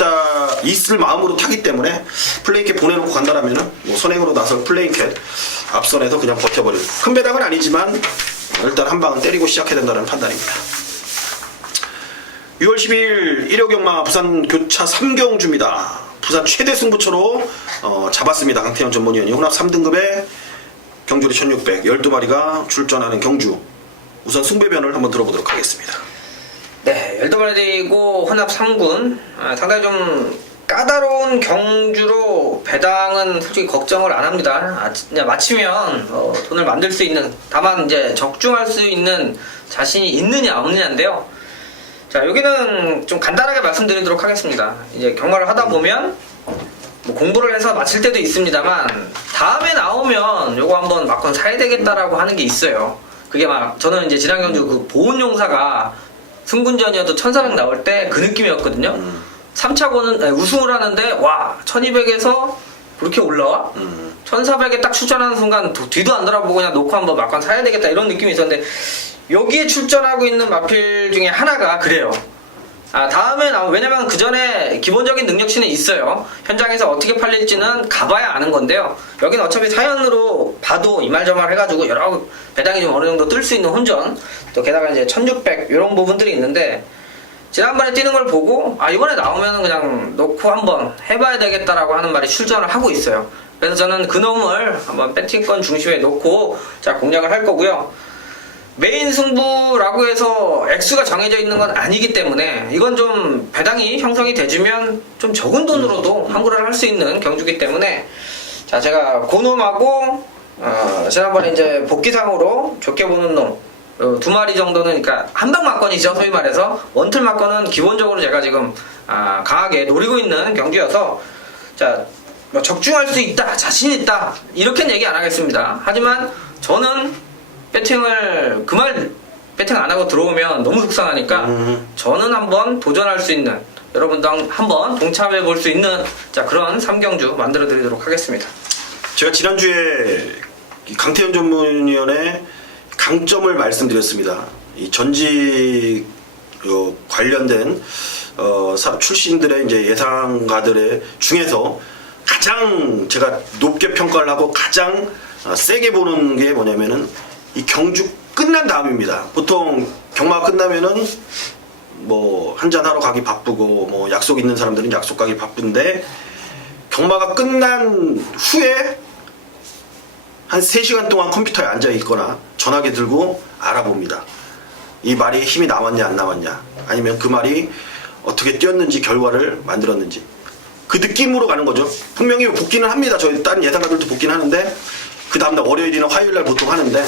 있을 마음으로 타기 때문에, 플레인캣 보내놓고 간다라면은 뭐 선행으로 나설 플레인캣 앞선에서 그냥 버텨버리는, 큰 배당은 아니지만 일단 한 방은 때리고 시작해야 된다는 판단입니다. 6월 10일 1호 경마 부산 교차 3경주입니다. 부산 최대 승부처로 잡았습니다. 강태현 전문위원이 혼합 3등급의 경주리 1600 12마리가 출전하는 경주. 우선 승배변을 한번 들어보도록 하겠습니다. 네, 12마리고 혼합 3군 상당히 좀 까다로운 경주로 배당은 솔직히 걱정을 안 합니다. 그냥 마치면 돈을 만들 수 있는, 다만 이제 적중할 수 있는 자신이 있느냐 없느냐인데요. 자, 여기는 좀 간단하게 말씀드리도록 하겠습니다. 이제 경마를 하다 보면 뭐 공부를 해서 마칠 때도 있습니다만, 다음에 나오면 요거 한번 막건 사야 되겠다라고 하는 게 있어요. 그게 막 저는 이제 지난 경주 그 보은용사가 승군전이어도 1400 나올 때 그 느낌이었거든요. 3차고는 우승을 하는데 와 1200에서 그렇게 올라와? 1400에 딱 출전하는 순간 뒤도 안 돌아보고 그냥 놓고 한번 막건 사야 되겠다 이런 느낌이 있었는데, 여기에 출전하고 있는 마필 중에 하나가 그래요. 다음에 왜냐면 그 전에 기본적인 능력치는 있어요. 현장에서 어떻게 팔릴지는 가봐야 아는 건데요. 여기는 어차피 사연으로 봐도 이말저말 해가지고 여러 배당이 좀 어느 정도 뜰 수 있는 혼전, 또 게다가 이제 1600 이런 부분들이 있는데, 지난번에 뛰는 걸 보고 이번에 나오면 그냥 놓고 한번 해봐야 되겠다라고 하는 말이 출전을 하고 있어요. 그래서 저는 그 놈을 한번 배팅권 중심에 놓고 자 공략을 할 거고요. 메인 승부라고 해서 액수가 정해져 있는 건 아니기 때문에 이건 좀 배당이 형성이 돼주면 좀 적은 돈으로도 항구를 할 수 있는 경주기 때문에, 자 제가 고놈하고 지난번에 이제 복귀상으로 좋게 보는 놈 2마리 정도는, 그러니까 한방 막건이죠. 소위 말해서 원틀 막건은 기본적으로 제가 지금 강하게 노리고 있는 경주여서, 자 뭐 적중할 수 있다, 자신 있다 이렇게는 얘기 안 하겠습니다. 하지만 저는 배팅을 배팅 안 하고 들어오면 너무 속상하니까 저는 한번 도전할 수 있는, 여러분도 한번 동참해 볼 수 있는 자 그런 3경주 만들어 드리도록 하겠습니다. 제가 지난주에 강태현 전문위원의 강점을 말씀드렸습니다. 이 전직 관련된 출신들의 이제 예상가들의 중에서 가장 제가 높게 평가를 하고 가장 세게 보는 게 뭐냐면은 이 경주 끝난 다음입니다. 보통 경마가 끝나면은 뭐 한잔 하러 가기 바쁘고 뭐 약속 있는 사람들은 약속 가기 바쁜데 경마가 끝난 후에 한 3시간 동안 컴퓨터에 앉아 있거나 전화기 들고 알아봅니다. 이 말이 힘이 남았냐 안 남았냐, 아니면 그 말이 어떻게 뛰었는지 결과를 만들었는지 그 느낌으로 가는 거죠. 분명히 복귀는 합니다. 저희 다른 예상가들도 복귀는 하는데 그 다음날 월요일이나 화요일날 보통 하는데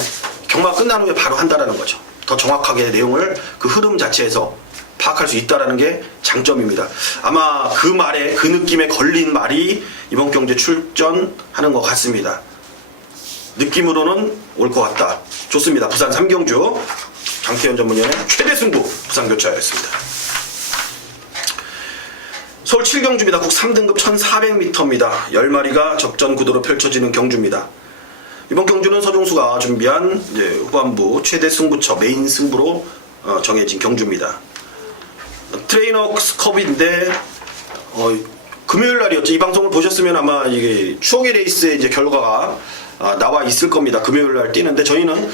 경마가 끝난 후에 바로 한다라는 거죠. 더 정확하게 내용을 그 흐름 자체에서 파악할 수 있다라는 게 장점입니다. 아마 그 말에 그 느낌에 걸린 말이 이번 경주에 출전하는 것 같습니다. 느낌으로는 올 것 같다. 좋습니다. 부산 3경주 장태현 전문위원의 최대 승부 부산교차였습니다. 서울 7경주입니다. 국 3등급 1400m입니다. 10마리가 적전 구도로 펼쳐지는 경주입니다. 이번 경주는 서종수가 준비한 후반부 최대 승부처 메인 승부로 정해진 경주입니다. 트레이너스컵인데 금요일 날이었죠. 이 방송을 보셨으면 아마 이게 추억의 레이스의 이제 결과가 나와 있을 겁니다. 금요일 날 뛰는데 저희는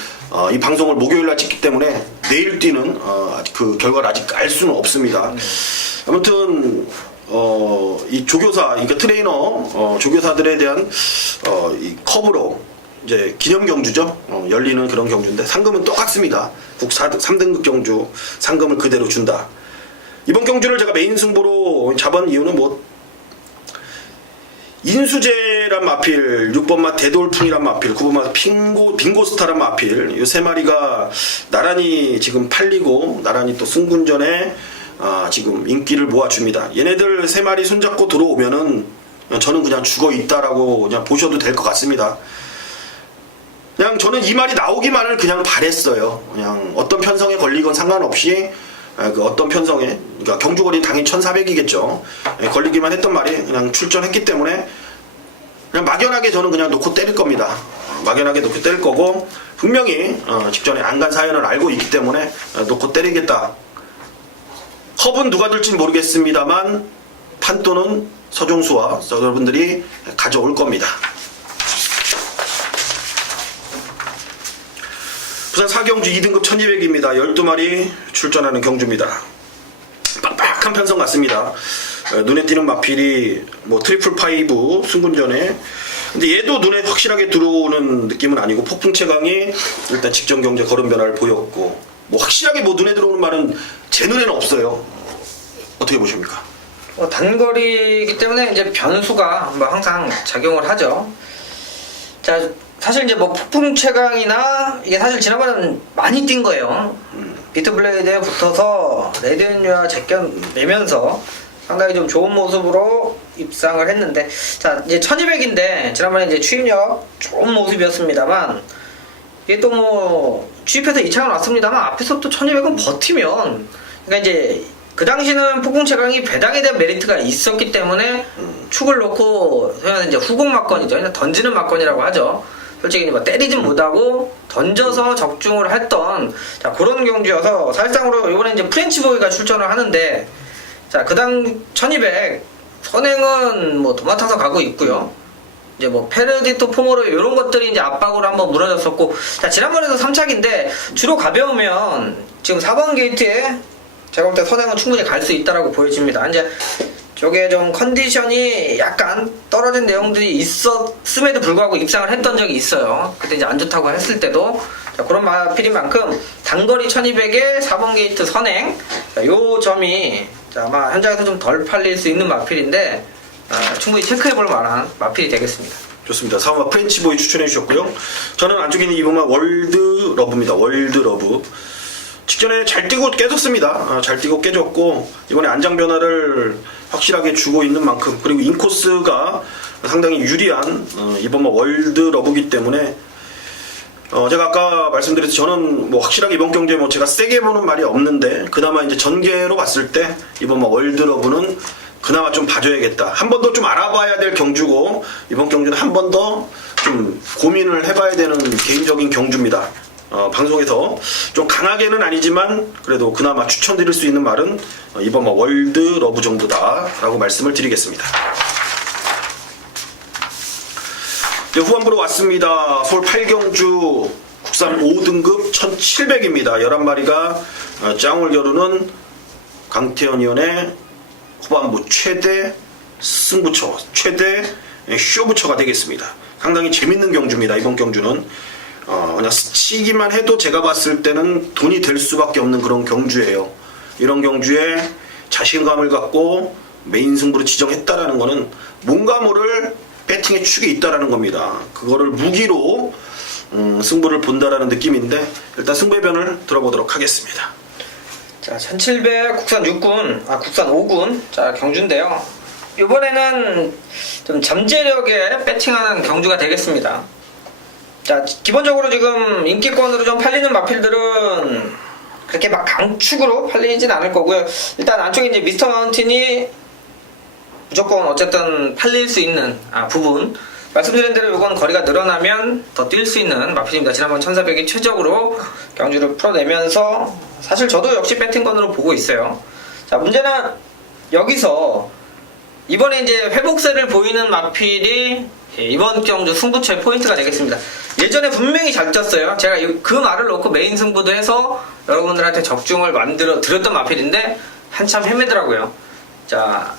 이 방송을 목요일 날 찍기 때문에 내일 뛰는 그 결과를 아직 알 수는 없습니다. 아무튼 이 조교사, 그러니까 트레이너 조교사들에 대한 이 컵으로 이제 기념 경주죠. 열리는 그런 경주인데 상금은 똑같습니다. 국 3등급 경주 상금을 그대로 준다. 이번 경주를 제가 메인 승부로 잡은 이유는 뭐 인수제란 마필, 6번마 대돌풍이란 마필, 9번마 빙고스타란 마필, 이 3마리가 나란히 지금 팔리고 나란히 또 승군전에 지금 인기를 모아줍니다. 얘네들 3마리 손잡고 들어오면은 저는 그냥 죽어 있다라고 그냥 보셔도 될 것 같습니다. 그냥 저는 이 말이 나오기만을 그냥 바랬어요. 그냥 어떤 편성에 걸리건 상관없이 그 어떤 편성에, 그러니까 경주거리는 당연히 1400이겠죠. 걸리기만 했던 말이 그냥 출전했기 때문에 그냥 막연하게 저는 그냥 놓고 때릴 겁니다. 막연하게 놓고 때릴 거고 분명히 직전에 안간 사연을 알고 있기 때문에 놓고 때리겠다. 컵은 누가 들지 모르겠습니다만 판도는 서종수와 여러분들이 가져올 겁니다. 부산 4경주 2등급 1200입니다. 12마리 출전하는 경주입니다. 빡빡한 편성 같습니다. 눈에 띄는 마필이 뭐 트리플 파이브 승군전에, 근데 얘도 눈에 확실하게 들어오는 느낌은 아니고 폭풍 최강이 일단 직전 경제 걸음 변화를 보였고, 뭐 확실하게 뭐 눈에 들어오는 말은 제 눈에는 없어요. 어떻게 보십니까? 단거리이기 때문에 이제 변수가 뭐 항상 작용을 하죠. 자, 사실 이제 뭐 폭풍 최강이나 이게 사실 지난번에는 많이 뛴 거예요. 비트블레이드에 붙어서 레드앤유와 제껴내면서 상당히 좀 좋은 모습으로 입상을 했는데, 자 이제 1200인데 지난번에 이제 추입력 좋은 모습이었습니다만 이게 또 뭐 추입해서 2차가 왔습니다만 앞에서 또 1200은 버티면, 그러니까 이제 그 당시는 폭풍 최강이 배당에 대한 메리트가 있었기 때문에 축을 놓고 소위 이제 후공 막건이죠. 던지는 막건이라고 하죠. 솔직히 뭐 때리진 못하고 던져서 적중을 했던 그런 경주여서 사실상으로 이번에 이제 프렌치보이가 출전을 하는데, 자 그당 1200 선행은 뭐 도맡아서 가고 있고요. 이제 뭐 페르디토 포모로 이런 것들이 이제 압박으로 한번 무너졌었고, 자 지난번에도 3착인데 주로 가벼우면 지금 4번 게이트에 제가 볼 때 선행은 충분히 갈 수 있다라고 보여집니다. 이제 저게 좀 컨디션이 약간 떨어진 내용들이 있었음에도 불구하고 입상을 했던 적이 있어요. 그때 이제 안 좋다고 했을 때도. 자, 그런 마필인 만큼 단거리 1200에 4번 게이트 선행, 자, 요 점이 아마 현장에서 좀 덜 팔릴 수 있는 마필인데 충분히 체크해볼 만한 마필이 되겠습니다. 좋습니다. 4번마 프렌치보이 추천해 주셨고요. 저는 안쪽에 있는 2번마 월드러브입니다. 월드러브. 직전에 잘 뛰고 깨졌습니다. 잘 뛰고 깨졌고 이번에 안장 변화를 확실하게 주고 있는 만큼, 그리고 인코스가 상당히 유리한 이번 월드러브이기 때문에 제가 아까 말씀드렸듯이 저는 뭐 확실하게 이번 경기에 뭐 제가 세게 보는 말이 없는데, 그나마 이제 전개로 봤을 때 이번 월드러브는 그나마 좀 봐줘야겠다. 한 번 더 좀 알아봐야 될 경주고, 이번 경주는 한 번 더 좀 고민을 해봐야 되는 개인적인 경주입니다. 방송에서 좀 강하게는 아니지만 그래도 그나마 추천드릴 수 있는 말은 이번 월드러브 정도다 라고 말씀을 드리겠습니다. 네, 후반부로 왔습니다. 서울 8경주 국산 5등급 1700입니다. 11마리가 짱을 겨루는 강태현 위원의 후반부 최대 승부처, 최대 쇼부처가 되겠습니다. 상당히 재밌는 경주입니다. 이번 경주는 그냥 스치기만 해도 제가 봤을 때는 돈이 될 수밖에 없는 그런 경주예요. 이런 경주에 자신감을 갖고 메인 승부를 지정했다라는 거는 뭔가 모를 배팅의 축이 있다라는 겁니다. 그거를 무기로 승부를 본다라는 느낌인데 일단 승부의 변을 들어보도록 하겠습니다. 자, 1700 국산 6군, 국산 5군, 자, 경주인데요. 이번에는 좀 잠재력에 배팅하는 경주가 되겠습니다. 자, 기본적으로 지금 인기권으로 좀 팔리는 마필들은 그렇게 막 강축으로 팔리진 않을 거고요. 일단 안쪽에 이제 미스터 마운틴이 무조건 어쨌든 팔릴 수 있는 부분. 말씀드린 대로 이건 거리가 늘어나면 더 뛸 수 있는 마필입니다. 지난번 1400이 최적으로 경주를 풀어내면서 사실 저도 역시 배팅건으로 보고 있어요. 자, 문제는 여기서 이번에 이제 회복세를 보이는 마필이 이번 경주 승부처의 포인트가 되겠습니다. 예전에 분명히 잘 쪘어요. 제가 그 말을 놓고 메인 승부도 해서 여러분들한테 적중을 만들어 드렸던 마필인데 한참 헤매더라고요. 자,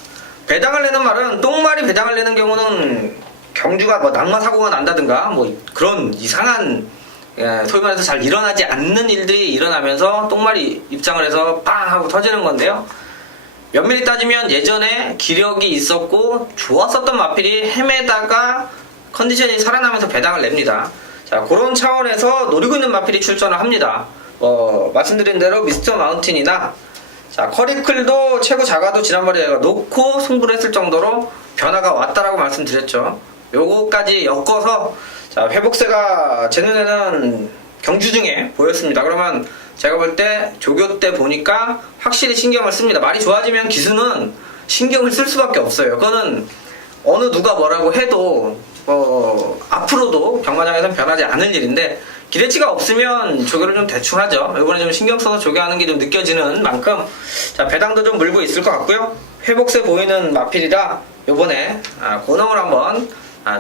배당을 내는 말은 똥말이 배당을 내는 경우는 경주가 뭐 낙마 사고가 난다든가 뭐 그런 이상한 소위 말해서 잘 일어나지 않는 일들이 일어나면서 똥말이 입장을 해서 빵 하고 터지는 건데요. 면밀히 따지면 예전에 기력이 있었고 좋았었던 마필이 헤매다가 컨디션이 살아나면서 배당을 냅니다. 자, 그런 차원에서 노리고 있는 마필이 출전을 합니다. 말씀드린 대로 미스터 마운틴이나 자, 커리클도 최고 자가도 지난번에 제가 놓고 승부를 했을 정도로 변화가 왔다라고 말씀드렸죠. 요거까지 엮어서 자, 회복세가 제 눈에는 경주 중에 보였습니다. 그러면 제가 볼 때 조교 때 보니까 확실히 신경을 씁니다. 말이 좋아지면 기수는 신경을 쓸 수밖에 없어요. 그거는 어느 누가 뭐라고 해도 앞으로도 경마장에서는 변하지 않을 일인데 기대치가 없으면 조교를 좀 대충 하죠. 이번에 좀 신경 써서 조교하는 게 좀 느껴지는 만큼 자, 배당도 좀 물고 있을 것 같고요. 회복세 보이는 마필이라 이번에 고농을 한번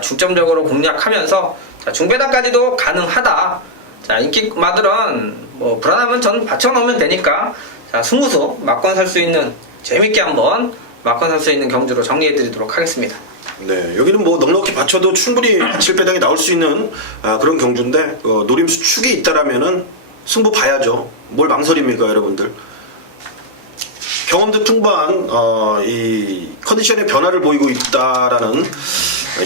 중점적으로 공략하면서 자, 중배당까지도 가능하다. 자, 인기마들은 뭐 불안하면 전 받쳐놓으면 되니까 자, 승부수 막건 살 수 있는 재밌게 한번 막건 살 수 있는 경주로 정리해드리도록 하겠습니다. 네, 여기는 뭐 넉넉히 받쳐도 충분히 7배당이 나올 수 있는 그런 경주인데 노림수 축이 있다라면은 승부 봐야죠. 뭘 망설입니까, 여러분들? 경험도 풍부한 이 컨디션의 변화를 보이고 있다라는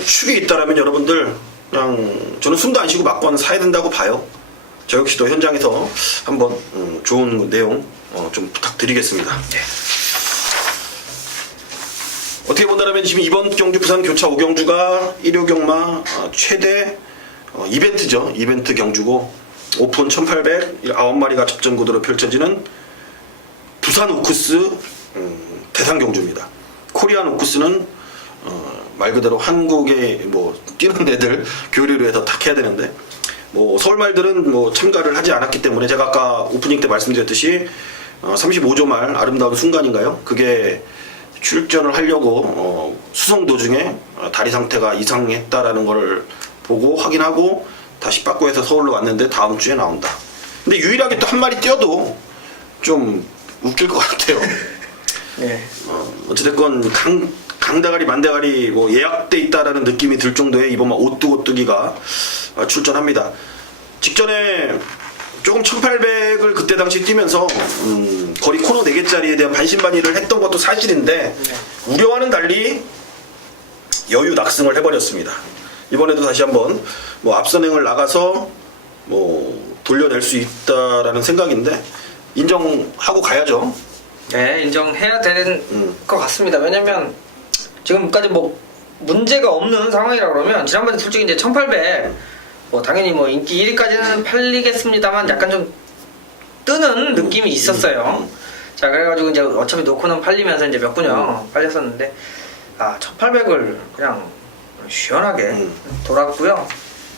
축이 있다라면 여러분들 그냥 저는 숨도 안 쉬고 막고 사야 된다고 봐요. 저 역시도 현장에서 한번 좋은 내용 좀 부탁드리겠습니다. 네. 어떻게 본다면 지금 이번 경주 부산 교차 5경주가 1호 경마 최대 이벤트죠. 이벤트 경주고 오픈 1800 9마리가 접전 구도로 펼쳐지는 부산 오크스 대상 경주입니다. 코리안 오크스는 말 그대로 한국에 뭐 뛰는 애들 교류로 해서 탁 해야 되는데 뭐 서울 말들은 뭐 참가를 하지 않았기 때문에 제가 아까 오프닝 때 말씀드렸듯이 35조 말 아름다운 순간인가요? 그게 출전을 하려고 수송 도중에 다리 상태가 이상했다라는 걸 보고 확인하고 다시 빠꾸해서 서울로 왔는데 다음 주에 나온다. 근데 유일하게 또 한 마리 뛰어도 좀 웃길 것 같아요. 네. 어찌됐건 강대가리 만대가리 뭐 예약돼 있다라는 느낌이 들 정도의 이번 오뚜기가 출전합니다. 직전에 조금 1800을 그때 당시 뛰면서 거리 코너 4개짜리에 대한 반신반의를 했던 것도 사실인데 우려와는 달리 여유 낙승을 해버렸습니다. 이번에도 다시 한번 뭐 앞선행을 나가서 뭐 돌려낼 수 있다라는 생각인데 인정하고 가야죠. 네, 인정해야 되는 것 같습니다. 왜냐면 지금까지 뭐 문제가 없는 상황이라 그러면 지난번에 솔직히 이제 1800 뭐 당연히 뭐 인기 1위까지는 팔리겠습니다만 약간 좀 뜨는 느낌이 있었어요. 자, 그래가지고 이제 어차피 놓고는 팔리면서 이제 몇 군요 팔렸었는데 1800을 그냥 시원하게 돌았고요.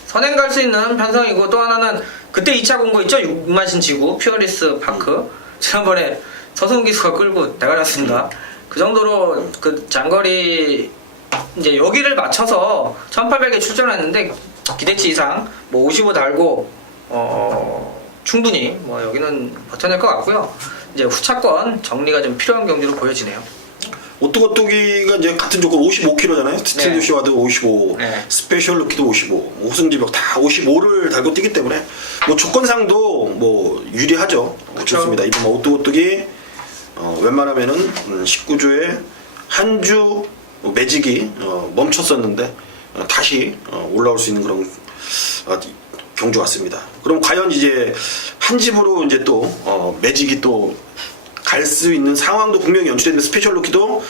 선행 갈 수 있는 편성이고 또 하나는 그때 2차 공고 있죠? 6만신 지구 퓨어리스 파크 지난번에 서승훈 기수가 끌고 나가렸습니다. 그 정도로 그 장거리 이제 여기를 맞춰서 1800에 출전했는데 기대치 이상 뭐 55 달고 충분히 뭐 여기는 버텨낼 것 같고요. 이제 후차권 정리가 좀 필요한 경기로 보여지네요. 오뚜거뚜기가 이제 같은 조건 55kg잖아요. 스틸드 네. 쇼와드 55, 네. 스페셜 루키도 55, 호승지벽 다 55를 달고 뛰기 때문에 뭐 조건상도 뭐 유리하죠. 그쵸. 좋습니다. 이번 오뚜거뚜기 웬만하면은 19조에 한 주 매직이 멈췄었는데 다시 올라올 수 있는 그런 경주 같습니다. 그럼 과연 이제 한 집으로 이제 또 매직이 또 갈 수 있는 상황도 분명히 연출되는데 스페셜 루키도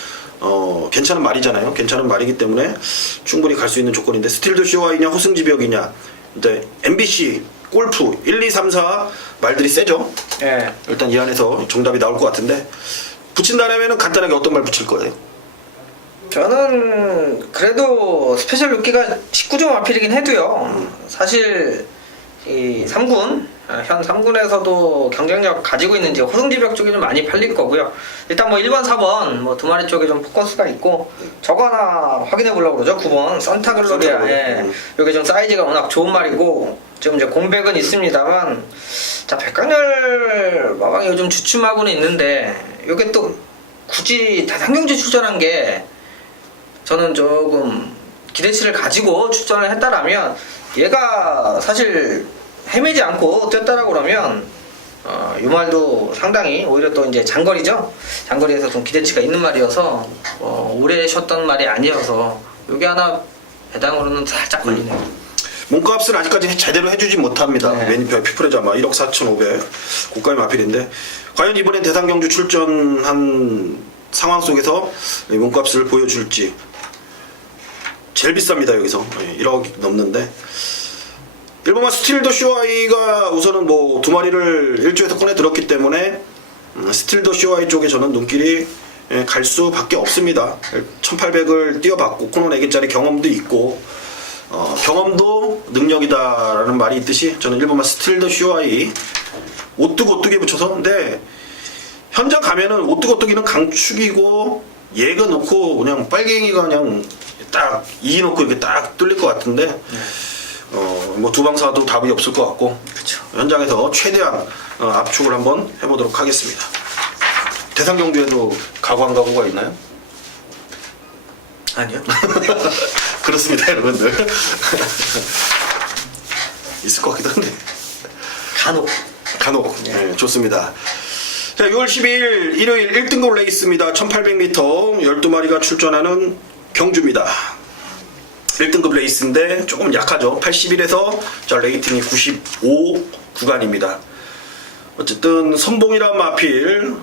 괜찮은 말이잖아요. 괜찮은 말이기 때문에 충분히 갈 수 있는 조건인데 스틸드 쇼와이냐 호승지벽이냐 이제 MBC 골프 1, 2, 3, 4 말들이 세죠. 예. 일단 이 안에서 정답이 나올 것 같은데 붙인다라면은 간단하게 어떤 말 붙일 거예요? 저는 그래도 스페셜 루키가 19점 마필이긴 해도요. 사실 이 3군 현 3군에서도 경쟁력 가지고 있는지 호승지벽 쪽이 좀 많이 팔릴 거고요. 일단 뭐 1번, 4번 뭐 두 마리 쪽에 좀 포커스가 있고 저거 하나 확인해 보려고 그러죠. 9번 산타글로리아. 예. 여기 좀 사이즈가 워낙 좋은 말이고 지금 이제 공백은 있습니다만 자 백강렬 마방이 요즘 주춤하고는 있는데 이게 또 굳이 대상경주 출전한 게 저는 조금 기대치를 가지고 출전을 했다라면 얘가 사실 헤매지 않고 뛰었다라고 그러면 이 말도 상당히 오히려 또 이제 장거리죠. 장거리에서 좀 기대치가 있는 말이어서 오래 쉬었던 말이 아니어서 이게 하나 배당으로는 살짝 걸리네요. 몸값은 아직까지 제대로 해주지 못합니다. 네. 매니페어 피프레자마 1억 4,500 고가의 마필인데 과연 이번엔 대상경주 출전한 상황 속에서 이 몸값을 보여줄지. 제일 비쌉니다. 여기서 1억 넘는데 일본만 스틸더 쇼아이가 우선은 뭐 두 마리를 일주에서 꺼내 들었기 때문에 스틸더 쇼아이 쪽에 저는 눈길이 갈 수밖에 없습니다. 1800을 뛰어봤고 코너 4개짜리 경험도 있고 경험도 능력이다라는 말이 있듯이 저는 일본만 스틸더 쇼아이 오뚜기 붙여서 근데 현장 가면은 오뚜기는 강축이고 얘가 놓고 그냥 빨갱이가 그냥 딱 이 놓고 이렇게 딱 뚫릴 것 같은데 뭐 두방사도 답이 없을 것 같고 그쵸. 현장에서 최대한 압축을 한번 해보도록 하겠습니다. 대상경주에도 각오 안 각오가 있나요? 아니요. 그렇습니다 여러분들. 있을 것 같기도 한데 간혹 네, 좋습니다. 자, 6월 12일 일요일 1등급 레이스입니다. 1800m 12마리가 출전하는 경주입니다. 1등급 레이스인데 조금 약하죠. 81에서 레이팅이 95 구간입니다. 어쨌든 선봉이란 마필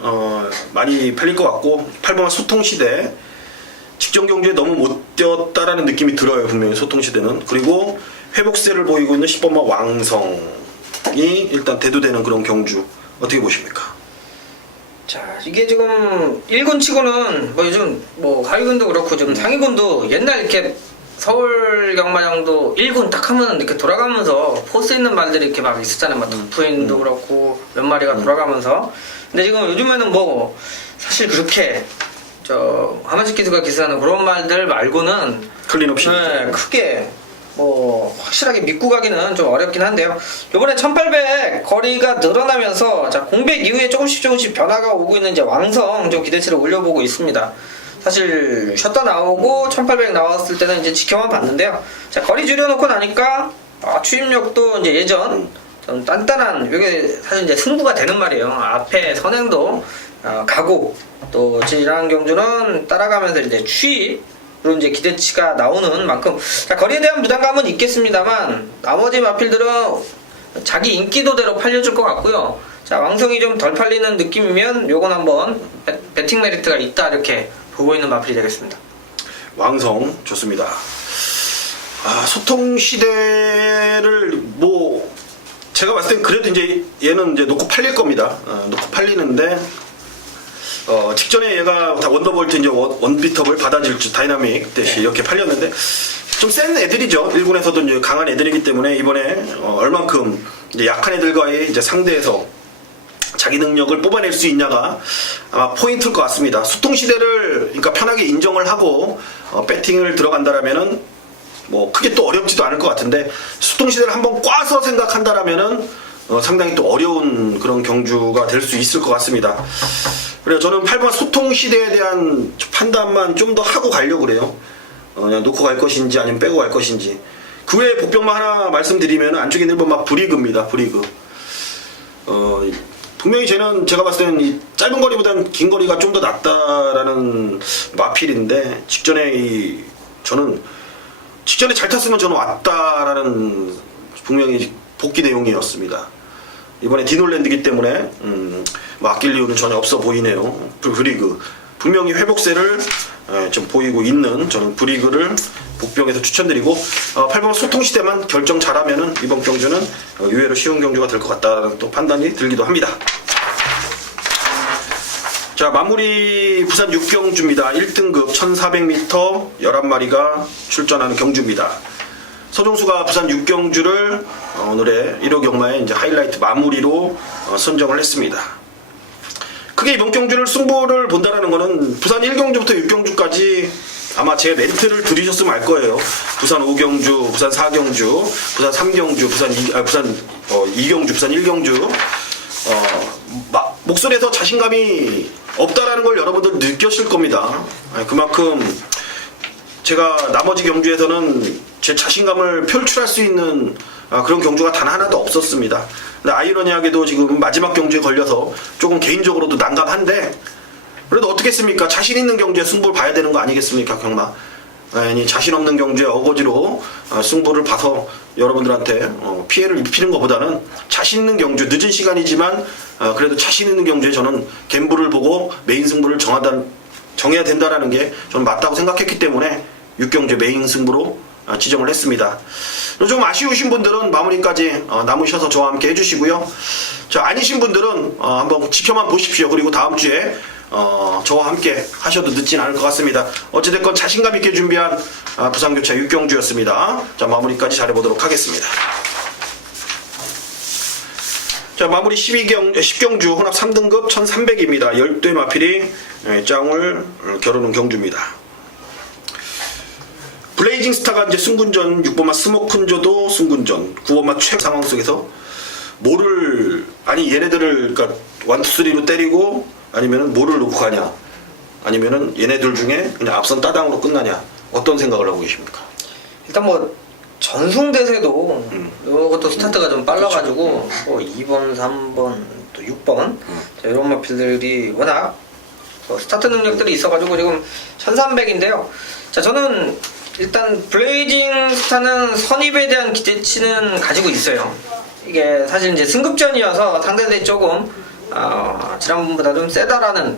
많이 팔릴 것 같고 8번화 소통시대 직전 경주에 너무 못 뛰었다라는 느낌이 들어요. 분명히 소통시대는. 그리고 회복세를 보이고 있는 10번화 왕성이 일단 대두되는 그런 경주 어떻게 보십니까? 자 이게 지금 1군 치고는 뭐 요즘 뭐 하위군도 그렇고 좀 상위군도 옛날 이렇게 서울 경마장도 1군 딱 하면 이렇게 돌아가면서 포스 있는 말들이 이렇게 막 있었잖아요. 막 토프인도 그렇고 몇 마리가 돌아가면서. 근데 지금 요즘에는 뭐 사실 그렇게 저 하마시키드가 기사하는 그런 말들 말고는 클린업 네, 크게 뭐 확실하게 믿고 가기는 좀 어렵긴 한데요. 이번에 1800 거리가 늘어나면서 자 공백 이후에 조금씩 변화가 오고 있는 이제 왕성 좀 기대치를 올려보고 있습니다. 사실 쉬었다 나오고 1800 나왔을 때는 이제 지켜만 봤는데요. 자 거리 줄여놓고 나니까 추임력도 이제 예전 좀 단단한 이게 사실 이제 승부가 되는 말이에요. 앞에 선행도 가고 또 지난 경주는 따라가면서 이제 추입으로 이제 기대치가 나오는 만큼 자 거리에 대한 부담감은 있겠습니다만 나머지 마필들은 자기 인기도대로 팔려줄 것 같고요. 자 왕성이 좀 덜 팔리는 느낌이면 요건 한번 배팅 메리트가 있다 이렇게 보고 있는 마필이 되겠습니다. 왕성 좋습니다. 소통 시대를 뭐 제가 봤을 땐 그래도 이제 얘는 이제 놓고 팔릴 겁니다. 놓고 팔리는데 직전에 얘가 다 원더볼트 이제 원비터블 받아질지 다이나믹 대시 이렇게 팔렸는데 좀 센 애들이죠. 1군에서도 이제 강한 애들이기 때문에 이번에 얼만큼 이제 약한 애들과의 이제 상대에서 자기 능력을 뽑아낼 수 있냐가 아마 포인트일 것 같습니다. 수통시대를 그러니까 편하게 인정을 하고 배팅을 들어간다라면은 뭐 크게 또 어렵지도 않을 것 같은데, 수통시대를 한번 꽈서 생각한다라면은 상당히 또 어려운 그런 경주가 될 수 있을 것 같습니다. 그래서 저는 8번 소통시대에 대한 판단만 좀 더 하고 가려고 그래요. 그냥 놓고 갈 것인지 아니면 빼고 갈 것인지. 그 외에 복병만 하나 말씀드리면 안쪽에 1번 막 브리그입니다. 브리그. 분명히 쟤는 제가 봤을 때는 이 짧은 거리보다는 긴 거리가 좀 더 낫다라는 마필인데, 저는 직전에 잘 탔으면 저는 왔다라는 분명히 복귀 내용이었습니다. 이번에 디놀랜드기 때문에 뭐 아낄 이유는 전혀 없어 보이네요. 브리그 분명히 회복세를 좀 보이고 있는, 저는 브리그를 복병에서 추천드리고 8번 소통시대만 결정 잘하면은 이번 경주는 의외로 쉬운 경주가 될 것 같다는 또 판단이 들기도 합니다. 자, 마무리 부산 6경주입니다. 1등급 1400m 11마리가 출전하는 경주입니다. 서종수가 부산 6경주를 오늘의 1호 경마의 이제 하이라이트 마무리로 선정을 했습니다. 크게 이번 경주를 승부를 본다라는 거는 부산 1경주부터 6경주까지 아마 제 멘트를 들으셨으면 알 거예요. 부산 5경주, 부산 4경주, 부산 3경주, 부산 2경주, 부산 1경주. 목소리에서 자신감이 없다라는 걸 여러분들 느꼈을 겁니다. 그만큼 제가 나머지 경주에서는 제 자신감을 표출할 수 있는 그런 경주가 단 하나도 없었습니다. 근데 아이러니하게도 지금 마지막 경주에 걸려서 조금 개인적으로도 난감한데, 그래도 어떻겠습니까? 자신 있는 경주에 승부를 봐야 되는 거 아니겠습니까, 경마? 아니, 자신 없는 경주에 어거지로 승부를 봐서 여러분들한테 피해를 입히는 것보다는 자신 있는 경주, 늦은 시간이지만 그래도 자신 있는 경주에 저는 갬블을 보고 메인 승부를 정해야 된다라는 게 저는 맞다고 생각했기 때문에 6경주 메인 승부로 지정을 했습니다. 좀 아쉬우신 분들은 마무리까지 남으셔서 저와 함께 해주시고요. 아니신 분들은 한번 지켜만 보십시오. 그리고 다음 주에 저와 함께 하셔도 늦진 않을 것 같습니다. 어찌됐건 자신감 있게 준비한 부산교차 6경주였습니다. 자, 마무리까지 잘해보도록 하겠습니다. 자, 마무리 10경주 혼합 3등급 1300입니다. 10대 마필이 짱을 겨루는 경주입니다. 블레이징 스타가 이제 승군전, 6번마 스모큰조도 승군전, 9번마 최 상황 속에서 얘네들을 그러니까 1, 2, 3로 때리고 아니면은 뭐를 놓고 가냐, 아니면은 얘네들 중에 그냥 앞선 따당으로 끝나냐, 어떤 생각을 하고 계십니까? 일단 뭐 전승대세도 이것도 스타트가 좀 빨라가지고 뭐 2번, 3번, 또 6번 이런 마필들이 워낙 스타트 능력들이 있어가지고 지금 1300인데요. 자, 저는 일단 블레이징 스타는 선입에 대한 기대치는 가지고 있어요. 이게 사실 이제 승급전이어서 상대들이 조금 지난번보다 좀 세다라는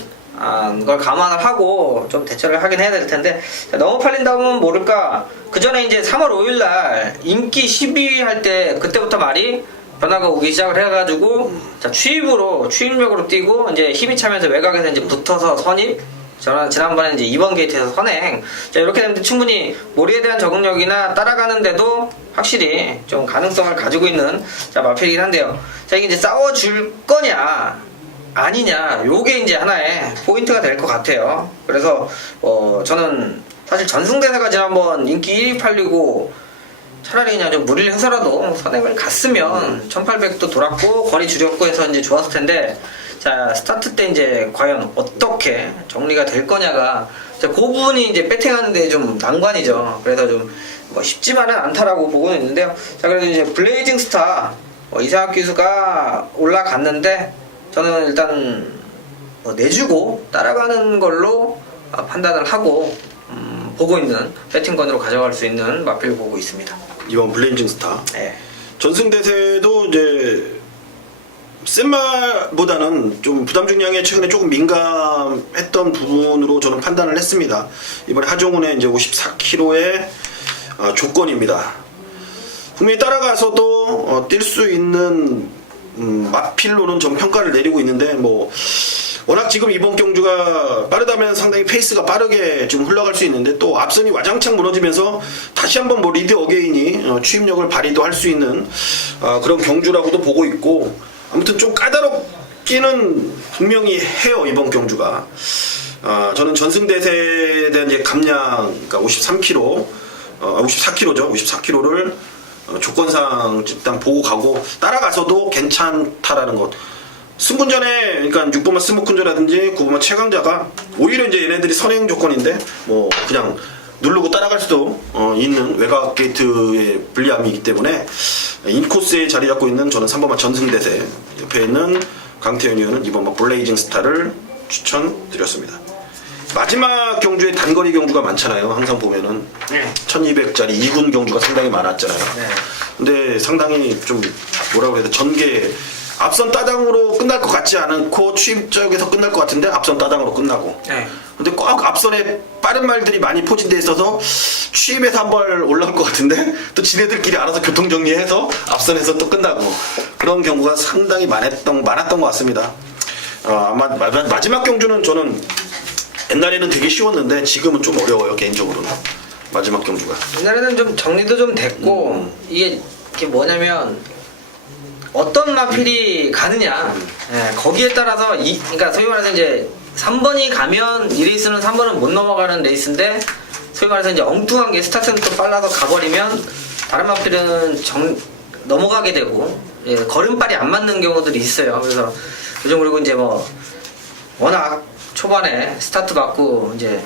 걸 감안을 하고 좀 대처를 하긴 해야 될 텐데, 너무 팔린다면 모를까, 그 전에 이제 3월 5일날 인기 12위 할 때 그때부터 말이 변화가 오기 시작을 해가지고 자, 추임력으로 뛰고 이제 힘이 차면서 외곽에서 이제 붙어서 선입, 저는 지난번에 이제 2번 게이트에서 선행. 자, 이렇게 되면 충분히 모리에 대한 적응력이나 따라가는데도 확실히 좀 가능성을 가지고 있는 마필이긴 한데요. 자, 이게 이제 싸워줄 거냐 아니냐, 요게 이제 하나의 포인트가 될 것 같아요. 그래서 저는 사실 전승대사가 지난번 인기 1위 팔리고 차라리 그냥 좀 무리를 해서라도 선행을 갔으면 1800도 돌았고 거리 줄였고 해서 이제 좋았을 텐데, 자, 스타트 때 이제 과연 어떻게 정리가 될 거냐가 그 부분이 이제 배팅하는데 좀 난관이죠. 그래서 좀 쉽지만은 않다라고 보고는 있는데요. 자, 그래도 이제 블레이징 스타 이상학 기수가 올라갔는데, 저는 일단 내주고 따라가는 걸로 판단을 하고 보고 있는 배팅권으로 가져갈 수 있는 마필 보고 있습니다. 이번 블레이징 스타. 네. 전승대세도 이제 센마보다는 좀 부담 중량에 최근에 조금 민감했던 부분으로 저는 판단을 했습니다. 이번에 하종훈의 이제 54kg의 조건입니다. 분명히 따라가서도 뛸 수 있는 마필로는 좀 평가를 내리고 있는데, 워낙 지금 이번 경주가 빠르다면 상당히 페이스가 빠르게 좀 흘러갈 수 있는데, 또 앞선이 와장창 무너지면서 다시 한번 리드 어게인이 추임력을 발휘도 할 수 있는 그런 경주라고도 보고 있고, 아무튼 좀 쉽기는 분명히 해요 이번 경주가. 저는 전승대세에 대한 이제 감량, 그러니까 53kg, 54kg죠. 54kg를 조건상 일단 보고 가고 따라가서도 괜찮다라는 것. 승군전에 그러니까 6번마 스모큰조라든지 9번마 최강자가 오히려 이제 얘네들이 선행 조건인데 뭐 그냥 누르고 따라갈 수도 있는 외곽 게이트의 불리함이기 때문에 인코스에 자리 잡고 있는 저는 3번마 전승대세, 옆에 있는 강태현 의원은 2번마 블레이징 스타를 추천드렸습니다. 마지막 경주에 단거리 경주가 많잖아요. 항상 보면은 1200짜리 2군 경주가 상당히 많았잖아요. 네. 근데 상당히 좀 뭐라고 해야 돼, 전개 앞선 따당으로 끝날 것 같지 않고 취입적에서 끝날 것 같은데 앞선 따당으로 끝나고. 네. 근데 꼭 앞선에 빠른 말들이 많이 포진돼 있어서 취입에서 한 번 올라올 것 같은데 또 지네들끼리 알아서 교통 정리해서 앞선에서 또 끝나고 그런 경우가 상당히 많았던 것 같습니다. 아마 마지막 경주는 저는 옛날에는 되게 쉬웠는데 지금은 좀 어려워요 개인적으로는. 마지막 경주가 옛날에는 좀 정리도 좀 됐고 이게 뭐냐면 어떤 마필이 가느냐 거기에 따라서 그러니까 소위 말해서 이제 3번이 가면 이 레이스는 3번은 못 넘어가는 레이스인데 소위 말해서 이제 엉뚱한 게 스타트는 또 빨라서 가버리면 다른 마필은 넘어가게 되고 걸음발이 안 맞는 경우들이 있어요. 그래서 요즘 그리고 이제 뭐 워낙 초반에 스타트 받고 이제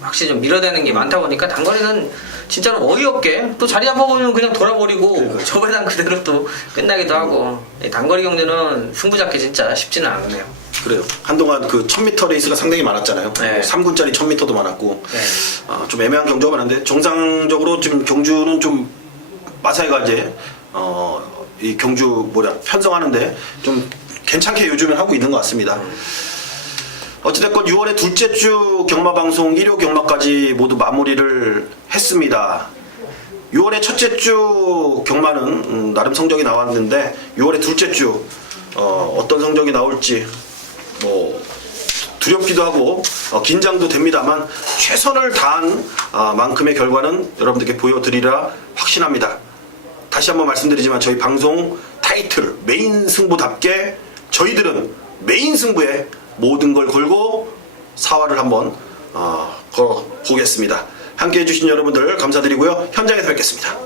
확실히 좀 밀어대는 게 많다 보니까 단거리는 진짜로 어이없게 또 자리 잡아보면 그냥 돌아버리고 저 배당 그대로 또 끝나기도 하고 단거리 경주는 승부 잡기 진짜 쉽지는 않네요. 그래요. 한동안 그 1000m 레이스가 상당히 많았잖아요. 네. 3군짜리 1000m도 많았고 네. 좀 애매한 경주가 많은데 정상적으로 지금 경주는 좀 마사이가 이제 이 경주 편성하는데 좀 괜찮게 요즘은 하고 있는 것 같습니다. 어찌됐건 6월의 둘째 주 경마방송 1호 경마까지 모두 마무리를 했습니다. 6월의 첫째 주 경마는 나름 성적이 나왔는데 6월의 둘째 주 어떤 성적이 나올지 뭐 두렵기도 하고 긴장도 됩니다만 최선을 다한 만큼의 결과는 여러분들께 보여드리라 확신합니다. 다시 한번 말씀드리지만 저희 방송 타이틀 메인 승부답게 저희들은 메인 승부에 모든 걸 걸고 사활을 한번 걸어보겠습니다. 함께해 주신 여러분들 감사드리고요. 현장에서 뵙겠습니다.